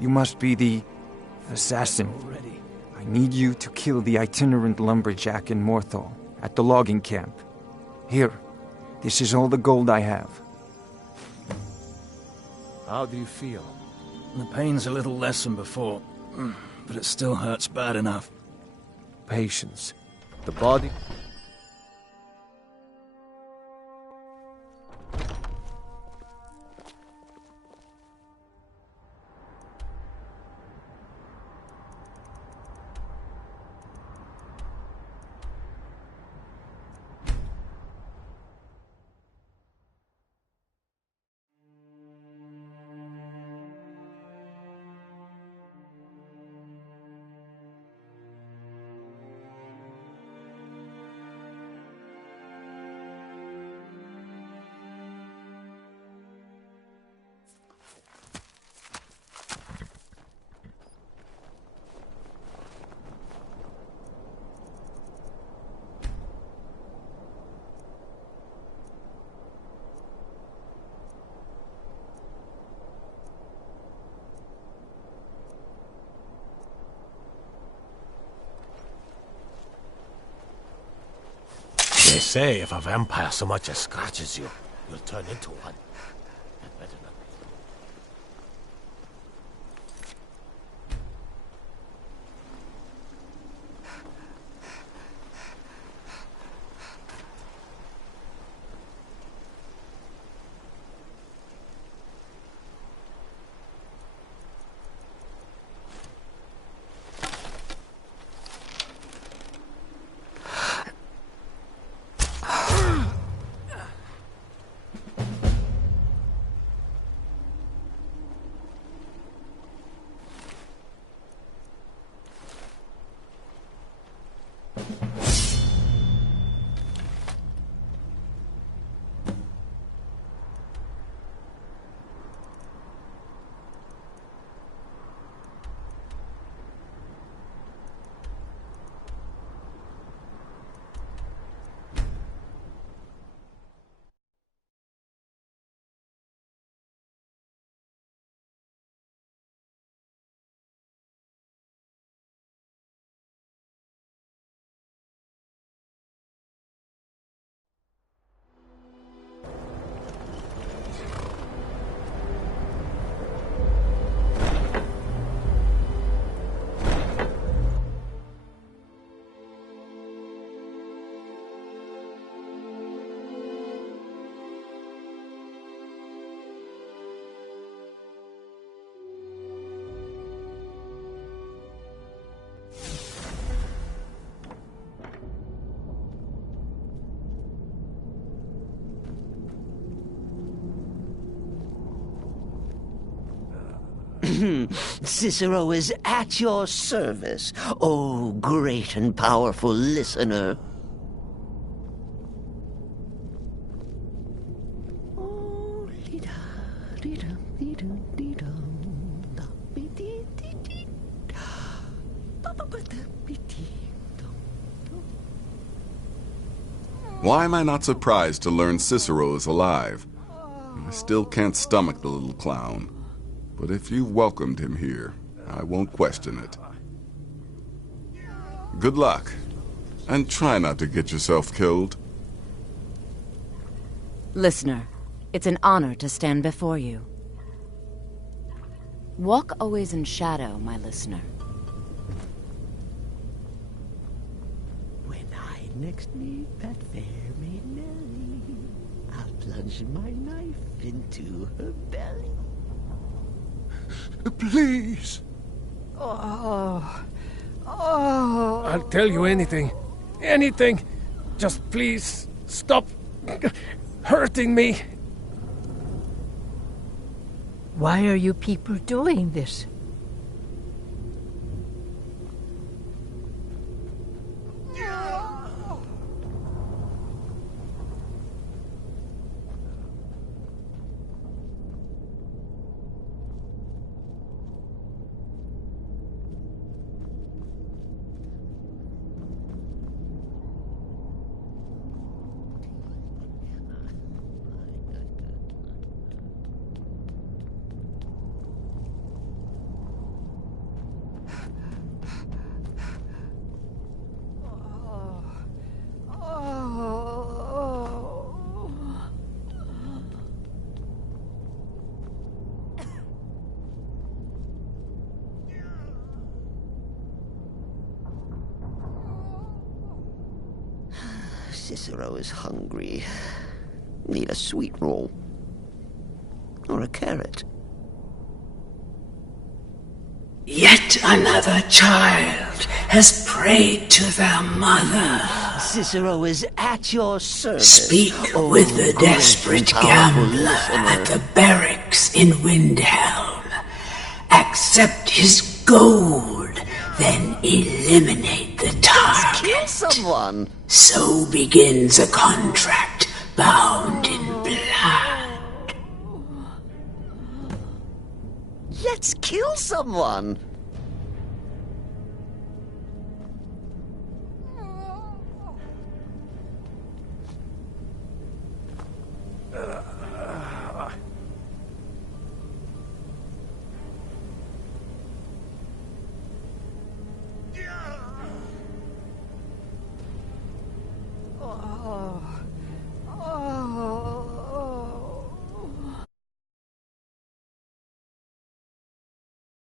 You must be the assassin. Already. I need you to kill the itinerant lumberjack in Morthal, at the logging camp. Here, this is all the gold I have. How do you feel? The pain's a little less than before, but it still hurts bad enough. Patience. The body... They say if a vampire so much as scratches you, you'll turn into one. I'd better not. Cicero is at your service, oh great and powerful listener. Why am I not surprised to learn Cicero is alive? I still can't stomach the little clown. But if you've welcomed him here, I won't question it. Good luck, and try not to get yourself killed. Listener, it's an honor to stand before you. Walk always in shadow, my listener. When I next meet that fair maid Nellie, I'll plunge my knife into her belly. Please. Oh. I'll tell you anything. Anything. Just please stop hurting me. Why are you people doing this? Cicero is hungry. Need a sweet roll. Or a carrot. Yet another child has prayed to their mother. Cicero is at your service. Speak with the desperate gambler at the barracks in Windhelm. Accept his gold, then eliminate the target. Kill someone. So begins a contract bound in blood. Let's kill someone.